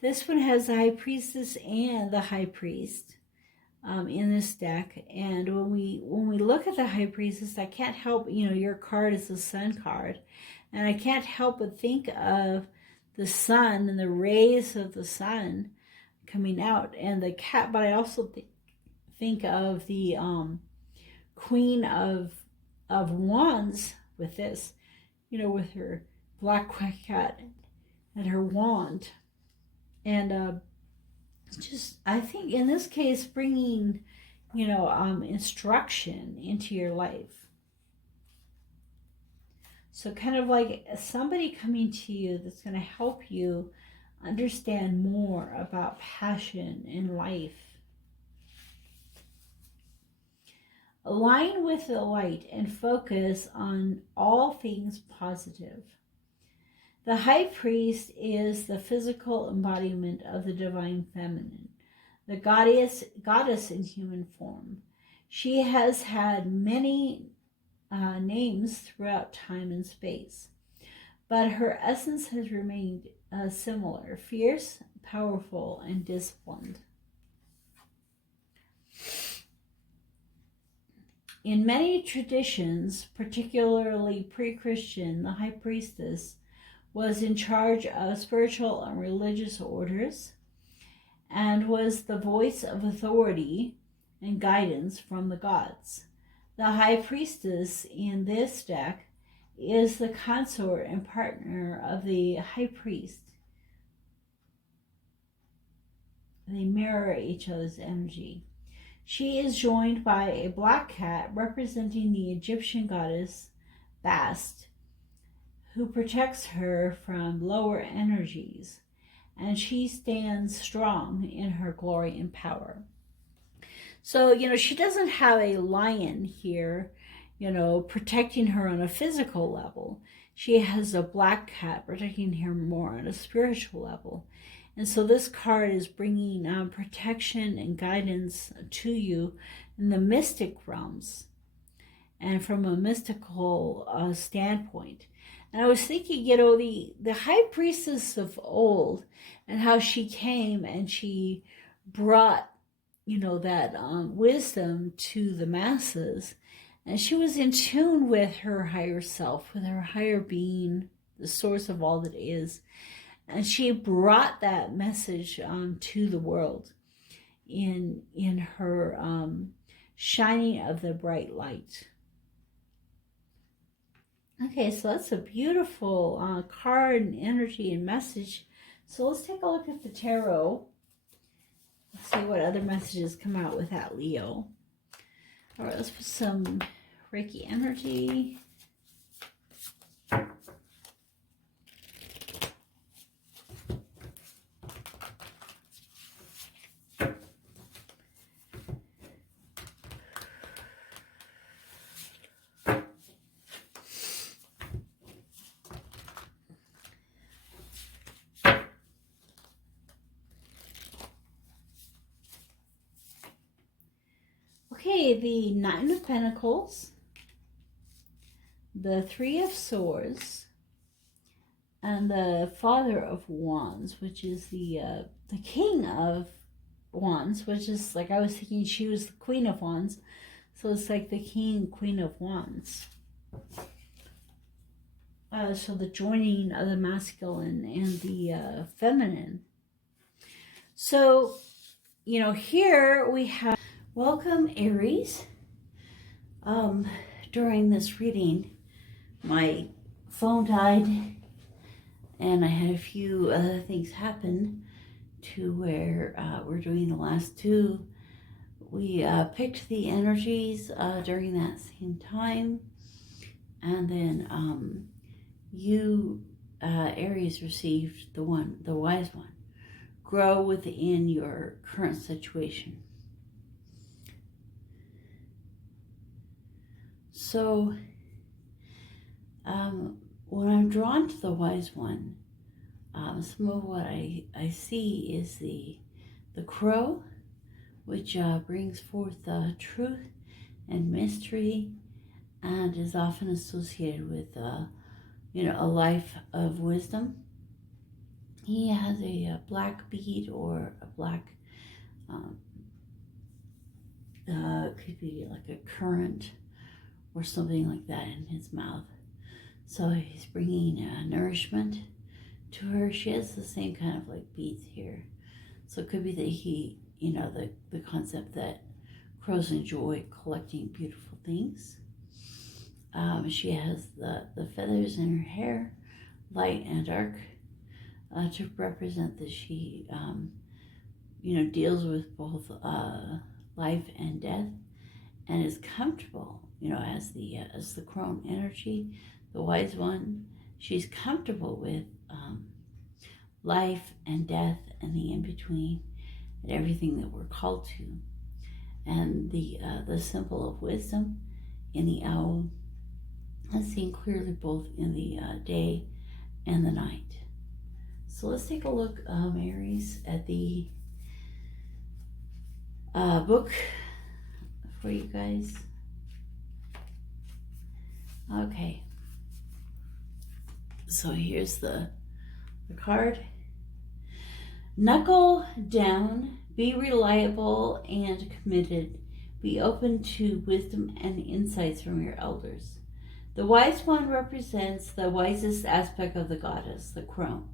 This one has the High Priestess and the High Priest in this deck. And when we look at the High Priestess, I can't help, your card is the Sun card, and I can't help but think of the sun and the rays of the sun coming out, and the cat. But I also think of the Queen of Wands with this, with her black cat and her wand. And just, I think in this case, bringing, instruction into your life. So kind of like somebody coming to you that's going to help you understand more about passion in life. Align with the light and focus on all things positive. The High Priest is the physical embodiment of the divine feminine, the goddess in human form. She has had many names throughout time and space, but her essence has remained similar: fierce, powerful, and disciplined. In many traditions, particularly pre-Christian, the High Priestess was in charge of spiritual and religious orders and was the voice of authority and guidance from the gods. The High Priestess in this deck is the consort and partner of the High Priest. They mirror each other's energy. She is joined by a black cat representing the Egyptian goddess Bast, who protects her from lower energies, and she stands strong in her glory and power. So, she doesn't have a lion here, protecting her on a physical level. She has a black cat protecting her more on a spiritual level. And so this card is bringing protection and guidance to you in the mystic realms and from a mystical standpoint. And I was thinking, the High Priestess of old, and how she came and she brought, that wisdom to the masses. And she was in tune with her higher self, with her higher being, the source of all that is. And she brought that message to the world in her shining of the bright light. Okay, so that's a beautiful card and energy and message. So let's take a look at the tarot. Let's see what other messages come out with that Leo. All right, let's put some Reiki energy. Okay, the Nine of Pentacles, the Three of Swords, and the Father of Wands, which is the King of Wands, which is like, I was thinking she was the Queen of Wands, so it's like the King, Queen of Wands. So the joining of the masculine and the feminine. So, you know, here we have, welcome Aries. During this reading, my phone died and I had a few other things happen to where we're doing the last two. We picked the energies during that same time, and then you, Aries, received the wise one. Grow within your current situation. So, when I'm drawn to the wise one, some of what I see is the crow, which brings forth truth and mystery, and is often associated with, you know, a life of wisdom. He has a black bead or a black, could be like a currant or something like that in his mouth. So he's bringing nourishment to her. She has the same kind of like beads here. So it could be that he, you know, the concept that crows enjoy collecting beautiful things. She has the feathers in her hair, light and dark, to represent that she, you know, deals with both life and death, and is comfortable, you know, as the crone energy, the wise one. She's comfortable with life and death and the in-between and everything that we're called to. And the symbol of wisdom in the owl is seen clearly both in the day and the night. So let's take a look, Aries, at the book for you guys. Okay. So here's the card. Knuckle down, be reliable and committed. Be open to wisdom and insights from your elders. The wise one represents the wisest aspect of the goddess, the crone.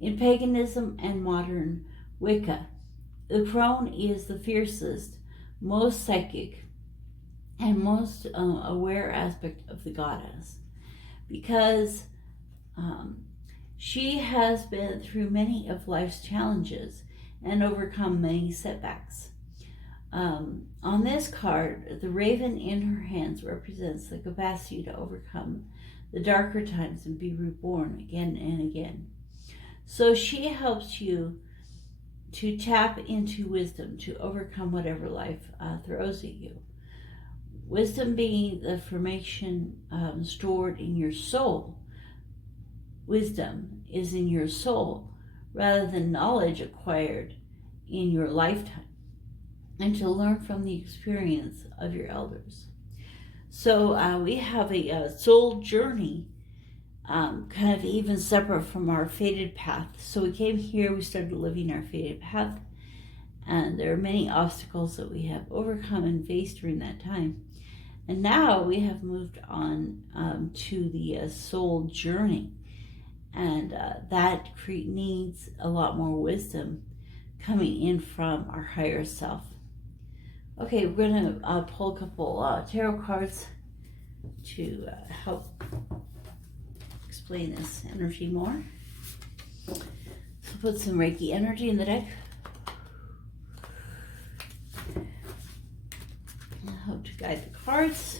In paganism and modern Wicca, the crone is the fiercest, most psychic, and most aware aspect of the goddess, because she has been through many of life's challenges and overcome many setbacks. On this card, the raven in her hands represents the capacity to overcome the darker times and be reborn again and again. So she helps you to tap into wisdom to overcome whatever life throws at you. Wisdom being the information stored in your soul. Wisdom is in your soul rather than knowledge acquired in your lifetime, and to learn from the experience of your elders. So we have a soul journey, kind of even separate from our fated path. So we came here, we started living our fated path, and there are many obstacles that we have overcome and faced during that time. And now we have moved on to the soul journey, and that needs a lot more wisdom coming in from our higher self. Okay, we're going to pull a couple tarot cards to help explain this energy more. So put some Reiki energy in the deck. I hope to guide the cards.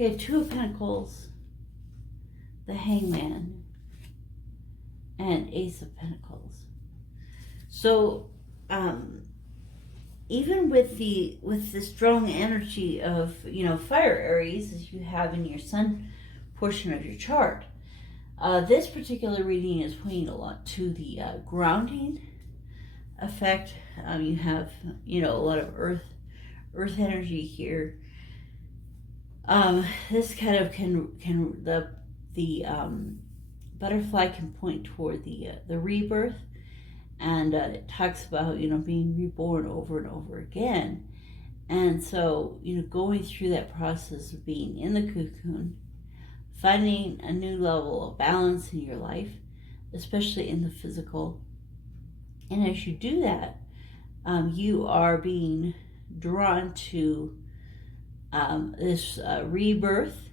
Okay, Two of Pentacles, the Hangman, and Ace of Pentacles. So, even with the strong energy of, fire Aries, as you have in your sun portion of your chart, this particular reading is pointing a lot to the grounding effect. You have, a lot of earth energy here. This kind of the butterfly can point toward the rebirth, and it talks about being reborn over and over again. And so going through that process of being in the cocoon, finding a new level of balance in your life, especially in the physical. And as you do that, you are being drawn to this rebirth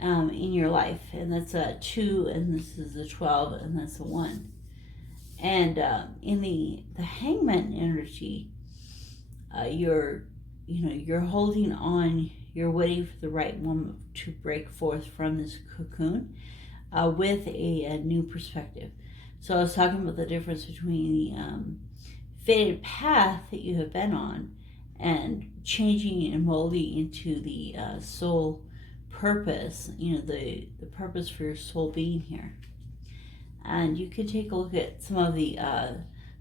in your life, and that's a 2, and this is a 12, and that's a 1. And in the Hangman energy, you're holding on, you're waiting for the right moment to break forth from this cocoon with a new perspective. So I was talking about the difference between the fated path that you have been on and changing and molding into the soul purpose, the purpose for your soul being here. And you can take a look at some of the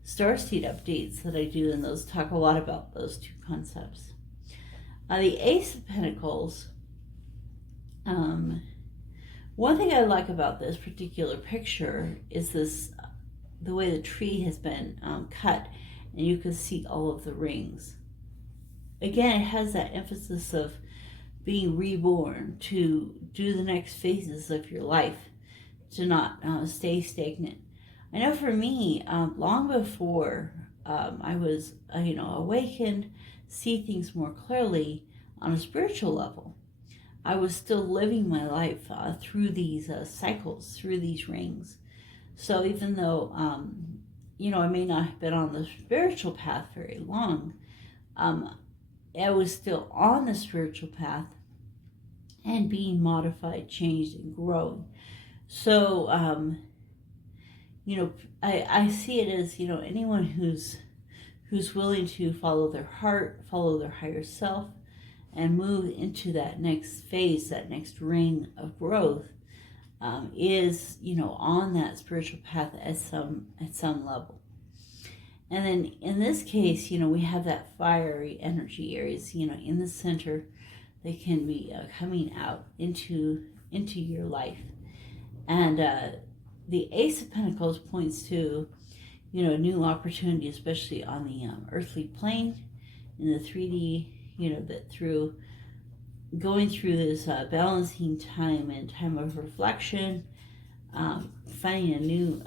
starseed updates that I do, and those talk a lot about those two concepts. The Ace of Pentacles, one thing I like about this particular picture is the way the tree has been cut, and you can see all of the rings. Again, it has that emphasis of being reborn, to do the next phases of your life, to not stay stagnant. I know for me, long before I was, awakened, see things more clearly on a spiritual level, I was still living my life through these cycles, through these rings. So even though, I may not have been on the spiritual path very long, I was still on the spiritual path and being modified, changed, and growing. So, I see it as, anyone who's willing to follow their heart, follow their higher self, and move into that next phase, that next ring of growth, is, on that spiritual path at some level. And then in this case, we have that fiery energy Aries, in the center. They can be coming out into your life. And the Ace of Pentacles points to, new opportunity, especially on the earthly plane, in the 3D, that through going through this balancing time and time of reflection, finding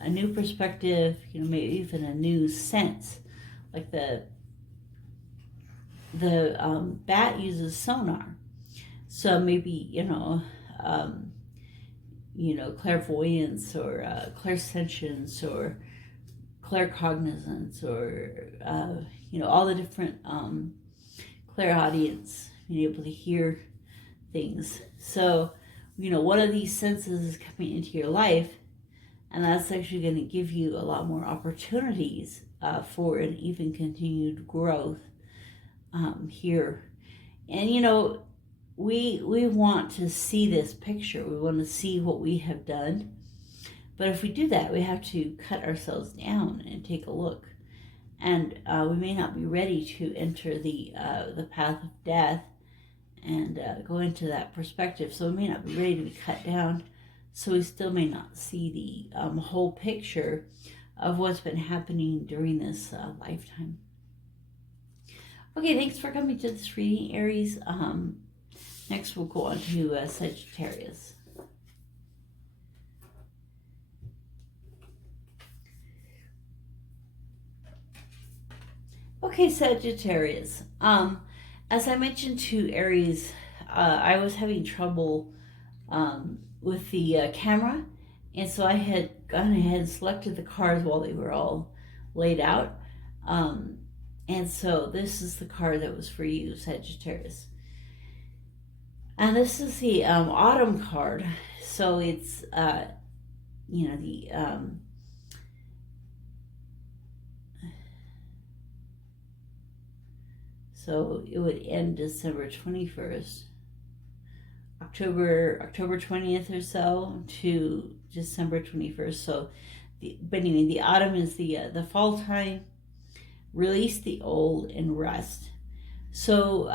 a new perspective, maybe even a new sense. Like the bat uses sonar, so maybe clairvoyance or clairsentience or claircognizance or all the different clairaudience, being able to hear things. So one of these senses is coming into your life, and that's actually going to give you a lot more opportunities for an even continued growth here. And we want to see this picture. We want to see what we have done. But if we do that, we have to cut ourselves down and take a look. And we may not be ready to enter the path of death and go into that perspective. So we may not be ready to be cut down. So we still may not see the whole picture of what's been happening during this lifetime. Okay, thanks for coming to this reading, Aries. Next we'll go on to Sagittarius. Okay, Sagittarius. As I mentioned to Aries, I was having trouble with the camera, and so I had gone ahead and selected the cards while they were all laid out. And so this is the card that was for you, Sagittarius. And this is the autumn card. So it's, you know, the so it would end December 21st, October 20th or so to December 21st. So, but anyway, the autumn is the fall time. Release the old and rest. So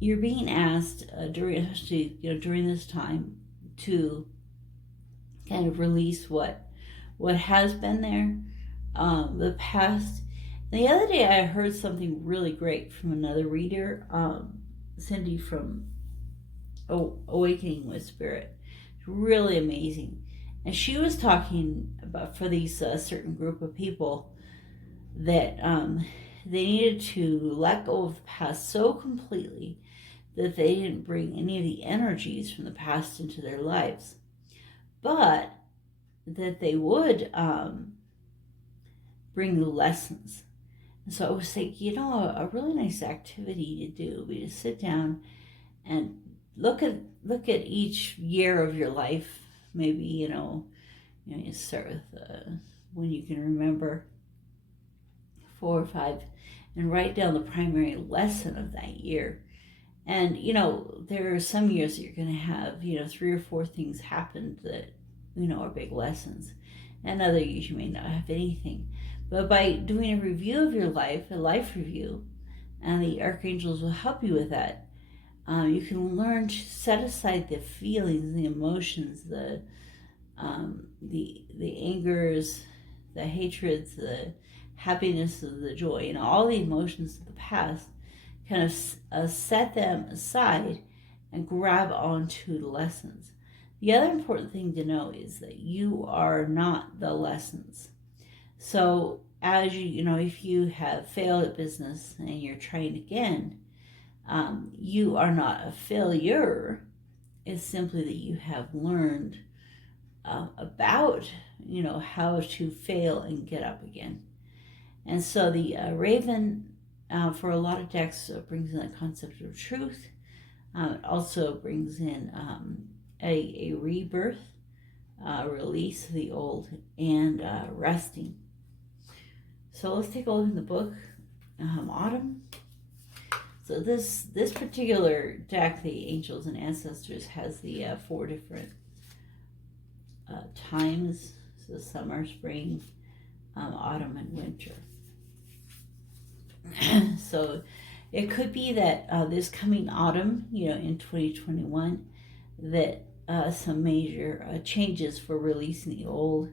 you're being asked during this time to kind of release what has been there, the past. And the other day I heard something really great from another reader, Cindy from Awakening with Spirit. It's really amazing. And she was talking about for these certain group of people that they needed to let go of the past so completely that they didn't bring any of the energies from the past into their lives, but that they would bring the lessons. And so I was thinking, a really nice activity to do would be to sit down and look at each year of your life. Maybe you start with when you can remember 4 or 5, and write down the primary lesson of that year. And there are some years that you're going to have 3 or 4 things happen that are big lessons, and other years you may not have anything. But by doing a review of your life, a life review, and the archangels will help you with that, you can learn to set aside the feelings, the emotions, the angers, the hatreds, the happiness, the joy, all the emotions of the past, kind of set them aside and grab onto the lessons. The other important thing to know is that you are not the lessons. So as if you have failed at business and you're trying again, you are not a failure. It's simply that you have learned about how to fail and get up again. And so the Raven, for a lot of decks, brings in the concept of truth. It also brings in a rebirth, release of the old, and resting. So let's take a look in the book, Autumn. So this particular deck, the Angels and Ancestors, has the 4 different times. So summer, spring, autumn, and winter. So it could be that this coming autumn, in 2021, that some major changes for releasing the old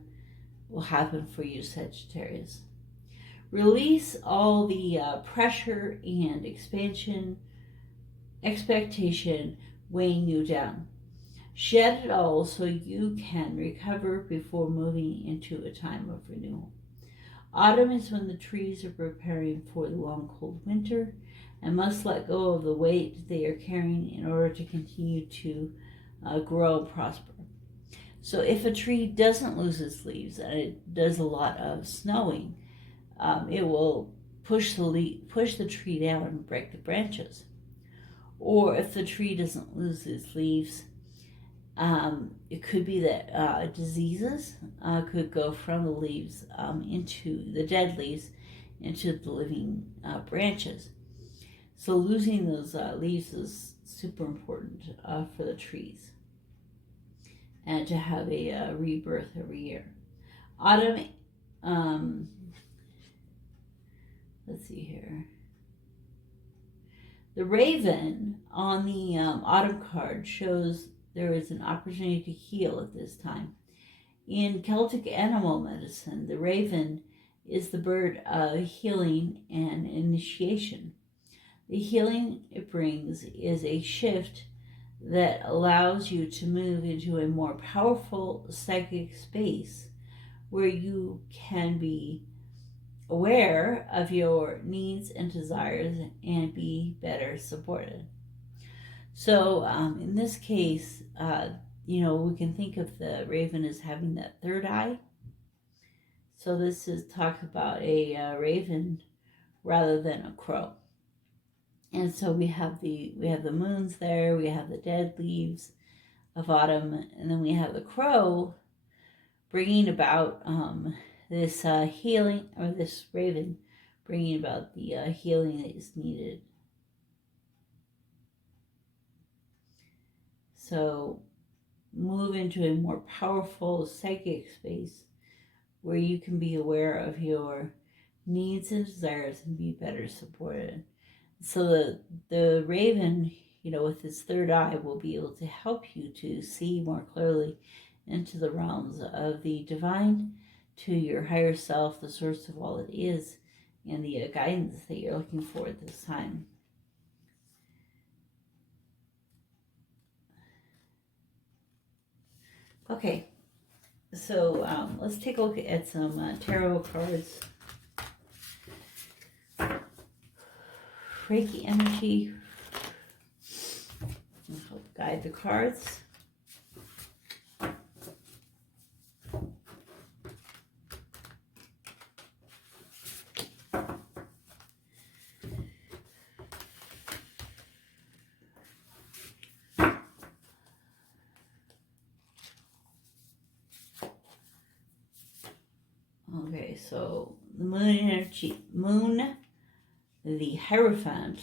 will happen for you, Sagittarius. Release all the pressure and expectation weighing you down. Shed it all so you can recover before moving into a time of renewal. Autumn is when the trees are preparing for the long, cold winter and must let go of the weight they are carrying in order to continue to grow and prosper. So if a tree doesn't lose its leaves and it does a lot of snowing, it will push the tree down and break the branches. Or if the tree doesn't lose its leaves, it could be that diseases could go from the leaves into the dead leaves into the living branches. So losing those leaves is super important for the trees, and to have a rebirth every year. Autumn, let's see here. The raven on the autumn card shows there is an opportunity to heal at this time. In Celtic animal medicine, the raven is the bird of healing and initiation. The healing it brings is a shift that allows you to move into a more powerful psychic space where you can be aware of your needs and desires and be better supported. So in this case, we can think of the raven as having that third eye. So this is talk about a raven rather than a crow. And so we have the moons there, we have the dead leaves of autumn, and then we have the crow bringing about this healing, or this raven bringing about the healing that is needed. So move into a more powerful psychic space where you can be aware of your needs and desires and be better supported. So the raven, with its third eye, will be able to help you to see more clearly into the realms of the divine, to your higher self, the source of all it is, and the guidance that you're looking for at this time. Okay, so let's take a look at some tarot cards. Reiki energy and help guide the cards. Okay, so the moon energy, the Hierophant,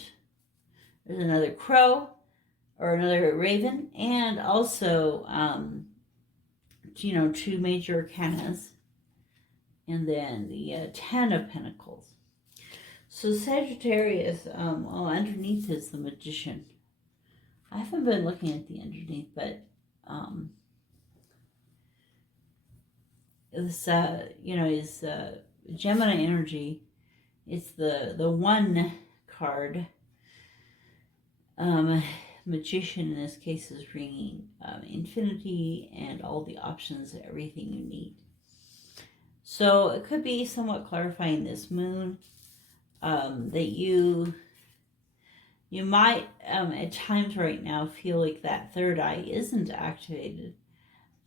there's another crow or another raven, and also two major arcanas, and then the Ten of Pentacles. So Sagittarius, underneath is the Magician. I haven't been looking at the underneath, but this is Gemini energy. It's the one card. Magician in this case is bringing infinity and all the options, everything you need. So it could be somewhat clarifying this moon, that you might at times right now feel like that third eye isn't activated,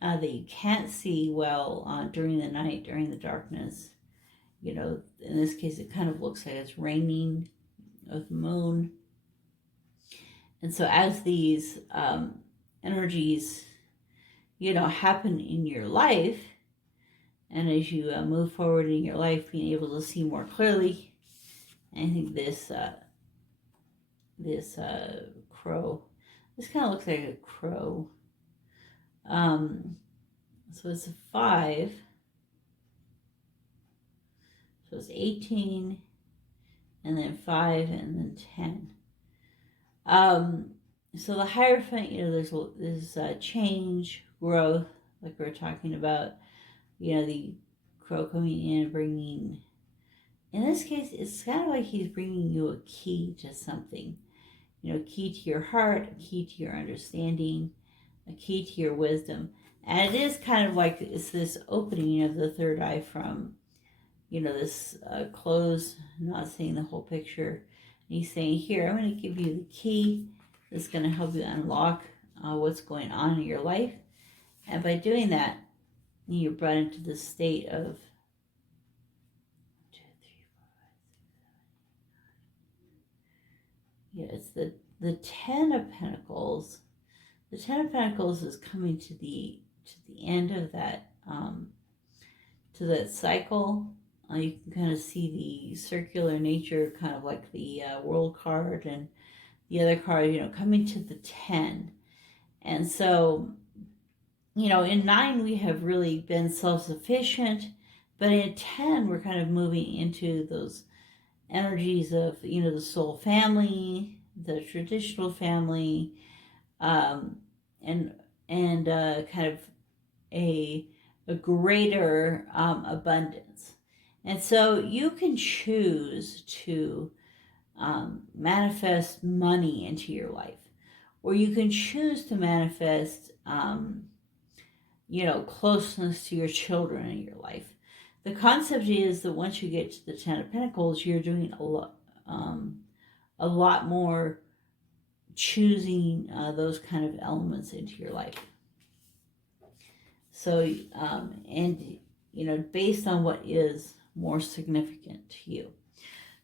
that you can't see well during the night, during the darkness. In this case, it kind of looks like it's raining with the moon. And so as these energies, happen in your life, and as you move forward in your life, being able to see more clearly, I think this crow, this kind of looks like a crow. So it's a 5. So it's 18, and then 5, and then 10. So the Hierophant, there's change, growth, like we were talking about. The crow coming in and bringing. In this case, it's kind of like he's bringing you a key to something. A key to your heart, a key to your understanding, a key to your wisdom. And it is kind of like it's this opening of the third eye from, this close, not seeing the whole picture. And he's saying, here, I'm going to give you the key that's going to help you unlock what's going on in your life. And by doing that, you're brought into this state of 2, 3, 4, 5, 6, 7, 8, 9. Yeah, it's the Ten of Pentacles. The Ten of Pentacles is coming to the end of that to that cycle. You can kind of see the circular nature, kind of like the World card, and the other card, coming to the 10. And so, in 9 we have really been self-sufficient, but in 10 we're kind of moving into those energies of, the soul family, the traditional family, and kind of a greater abundance. And so you can choose to manifest money into your life, or you can choose to manifest, closeness to your children in your life. The concept is that once you get to the Ten of Pentacles, you're doing a lot more choosing those kind of elements into your life. So, based on what is more significant to you.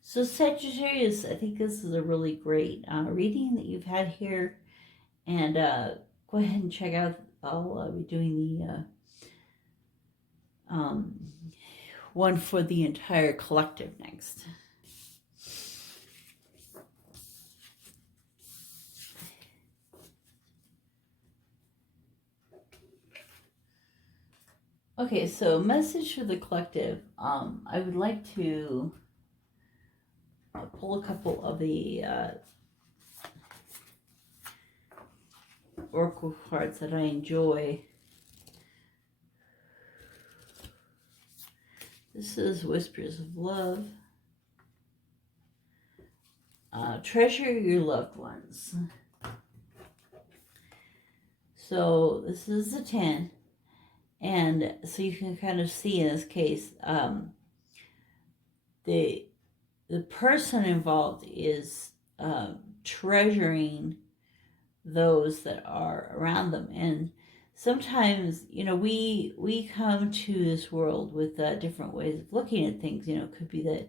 So Sagittarius, I think this is a really great reading that you've had here. And go ahead and check out, I'll be doing the one for the entire collective next. Okay, so message for the collective. I would like to pull a couple of the oracle cards that I enjoy. This is Whispers of Love. Treasure your loved ones. So this is a 10. And so you can kind of see in this case, the person involved is treasuring those that are around them. And sometimes, we come to this world with different ways of looking at things. It could be that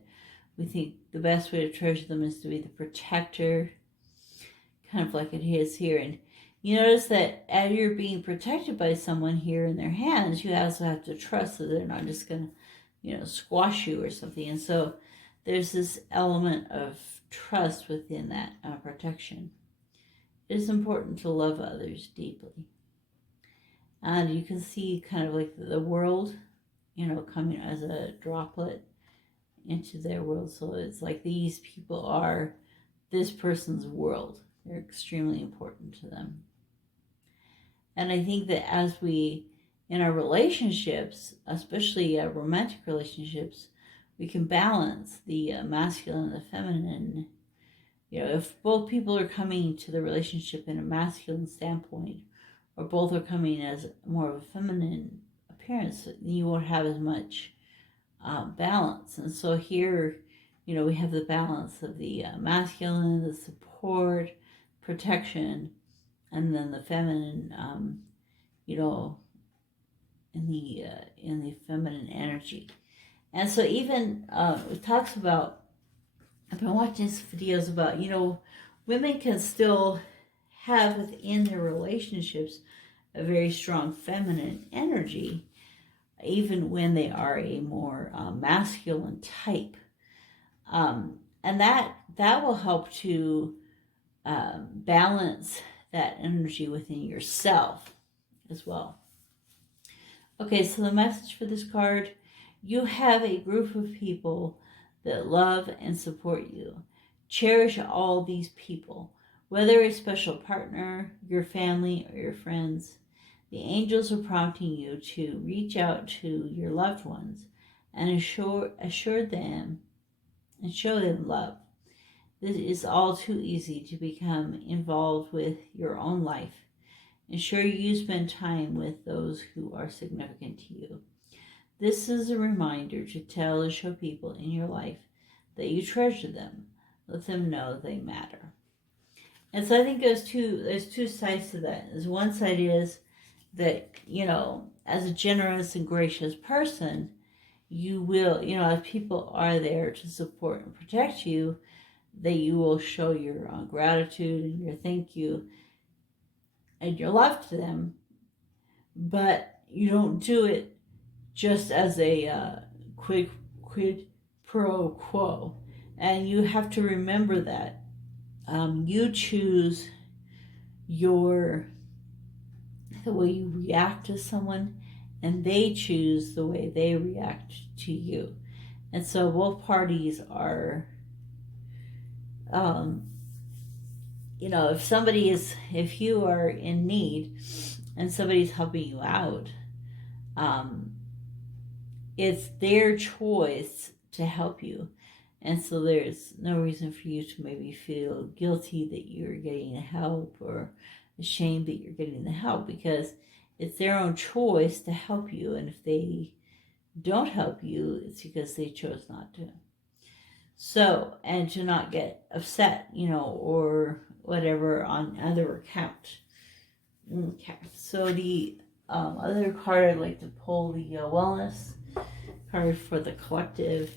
we think the best way to treasure them is to be the protector, kind of like it is here. And you notice that as you're being protected by someone here in their hands, you also have to trust that they're not just going to, squash you or something. And so there's this element of trust within that protection. It is important to love others deeply. And you can see kind of like the world, coming as a droplet into their world. So it's like these people are this person's world. They're extremely important to them. And I think that as we, in our relationships, especially romantic relationships, we can balance the masculine and the feminine. If both people are coming to the relationship in a masculine standpoint, or both are coming as more of a feminine appearance, you won't have as much balance. And so here, we have the balance of the masculine, the support, protection, and then the feminine, in the feminine energy. And so even it talks about, I've been watching some videos about, women can still have within their relationships a very strong feminine energy, even when they are a more masculine type. And that will help to balance that energy within yourself as well. Okay, so the message for this card: you have a group of people that love and support you. Cherish all these people, whether a special partner, your family, or your friends. The angels are prompting you to reach out to your loved ones and assure them and show them love. This is all too easy to become involved with your own life. Ensure you spend time with those who are significant to you. This is a reminder to tell and show people in your life that you treasure them. Let them know they matter. And so I think there's two sides to that. There's one side is that, as a generous and gracious person, you will, if people are there to support and protect you, that you will show your gratitude and your thank you and your love to them. But you don't do it just as a quid pro quo. And you have to remember that you choose the way you react to someone, and they choose the way they react to you. And so both parties are, if you are in need and somebody's helping you out, it's their choice to help you. And so there's no reason for you to maybe feel guilty that you're getting the help, or ashamed that you're getting the help, because it's their own choice to help you. And if they don't help you, it's because they chose not to. So, and to not get upset, or whatever on other account. Okay, so the other card I'd like to pull, the wellness card for the collective.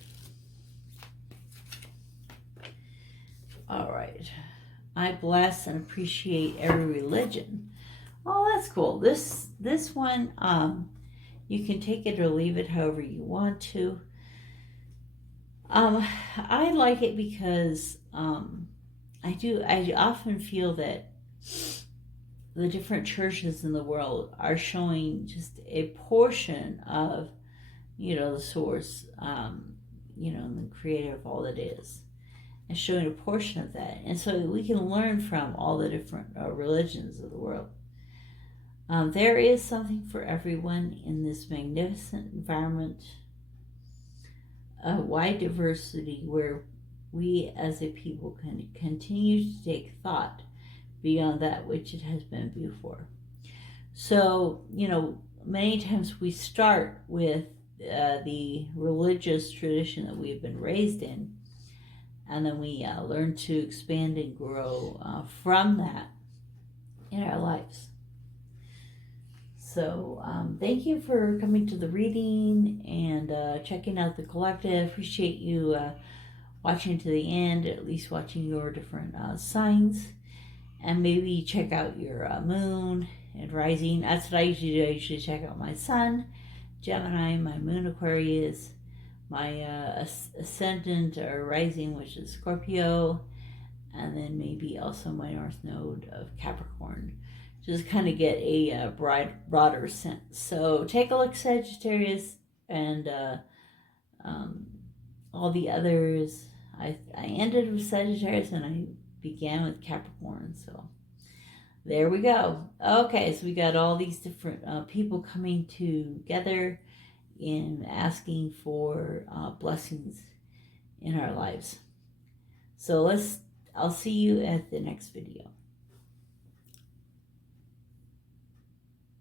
All right. I bless and appreciate every religion. Oh, that's cool. This one, you can take it or leave it however you want to. I like it because I often feel that the different churches in the world are showing just a portion of, the source, and the creator of all that is, and showing a portion of that. And so we can learn from all the different religions of the world. There is something for everyone in this magnificent environment, a wide diversity where we as a people can continue to take thought beyond that which it has been before. So, many times we start with the religious tradition that we've been raised in, and then we learn to expand and grow from that in our lives. So thank you for coming to the reading and checking out the collective. Appreciate you watching to the end, at least watching your different signs. And maybe check out your moon and rising. That's what I usually do. I usually check out my sun, Gemini, my moon, Aquarius, my ascendant or rising, which is Scorpio, and then maybe also my north node of Capricorn. Just kind of get a broader sense. So take a look, Sagittarius, and all the others. I ended with Sagittarius and I began with Capricorn. So there we go. Okay, so we got all these different people coming together in asking for blessings in our lives. So I'll see you at the next video.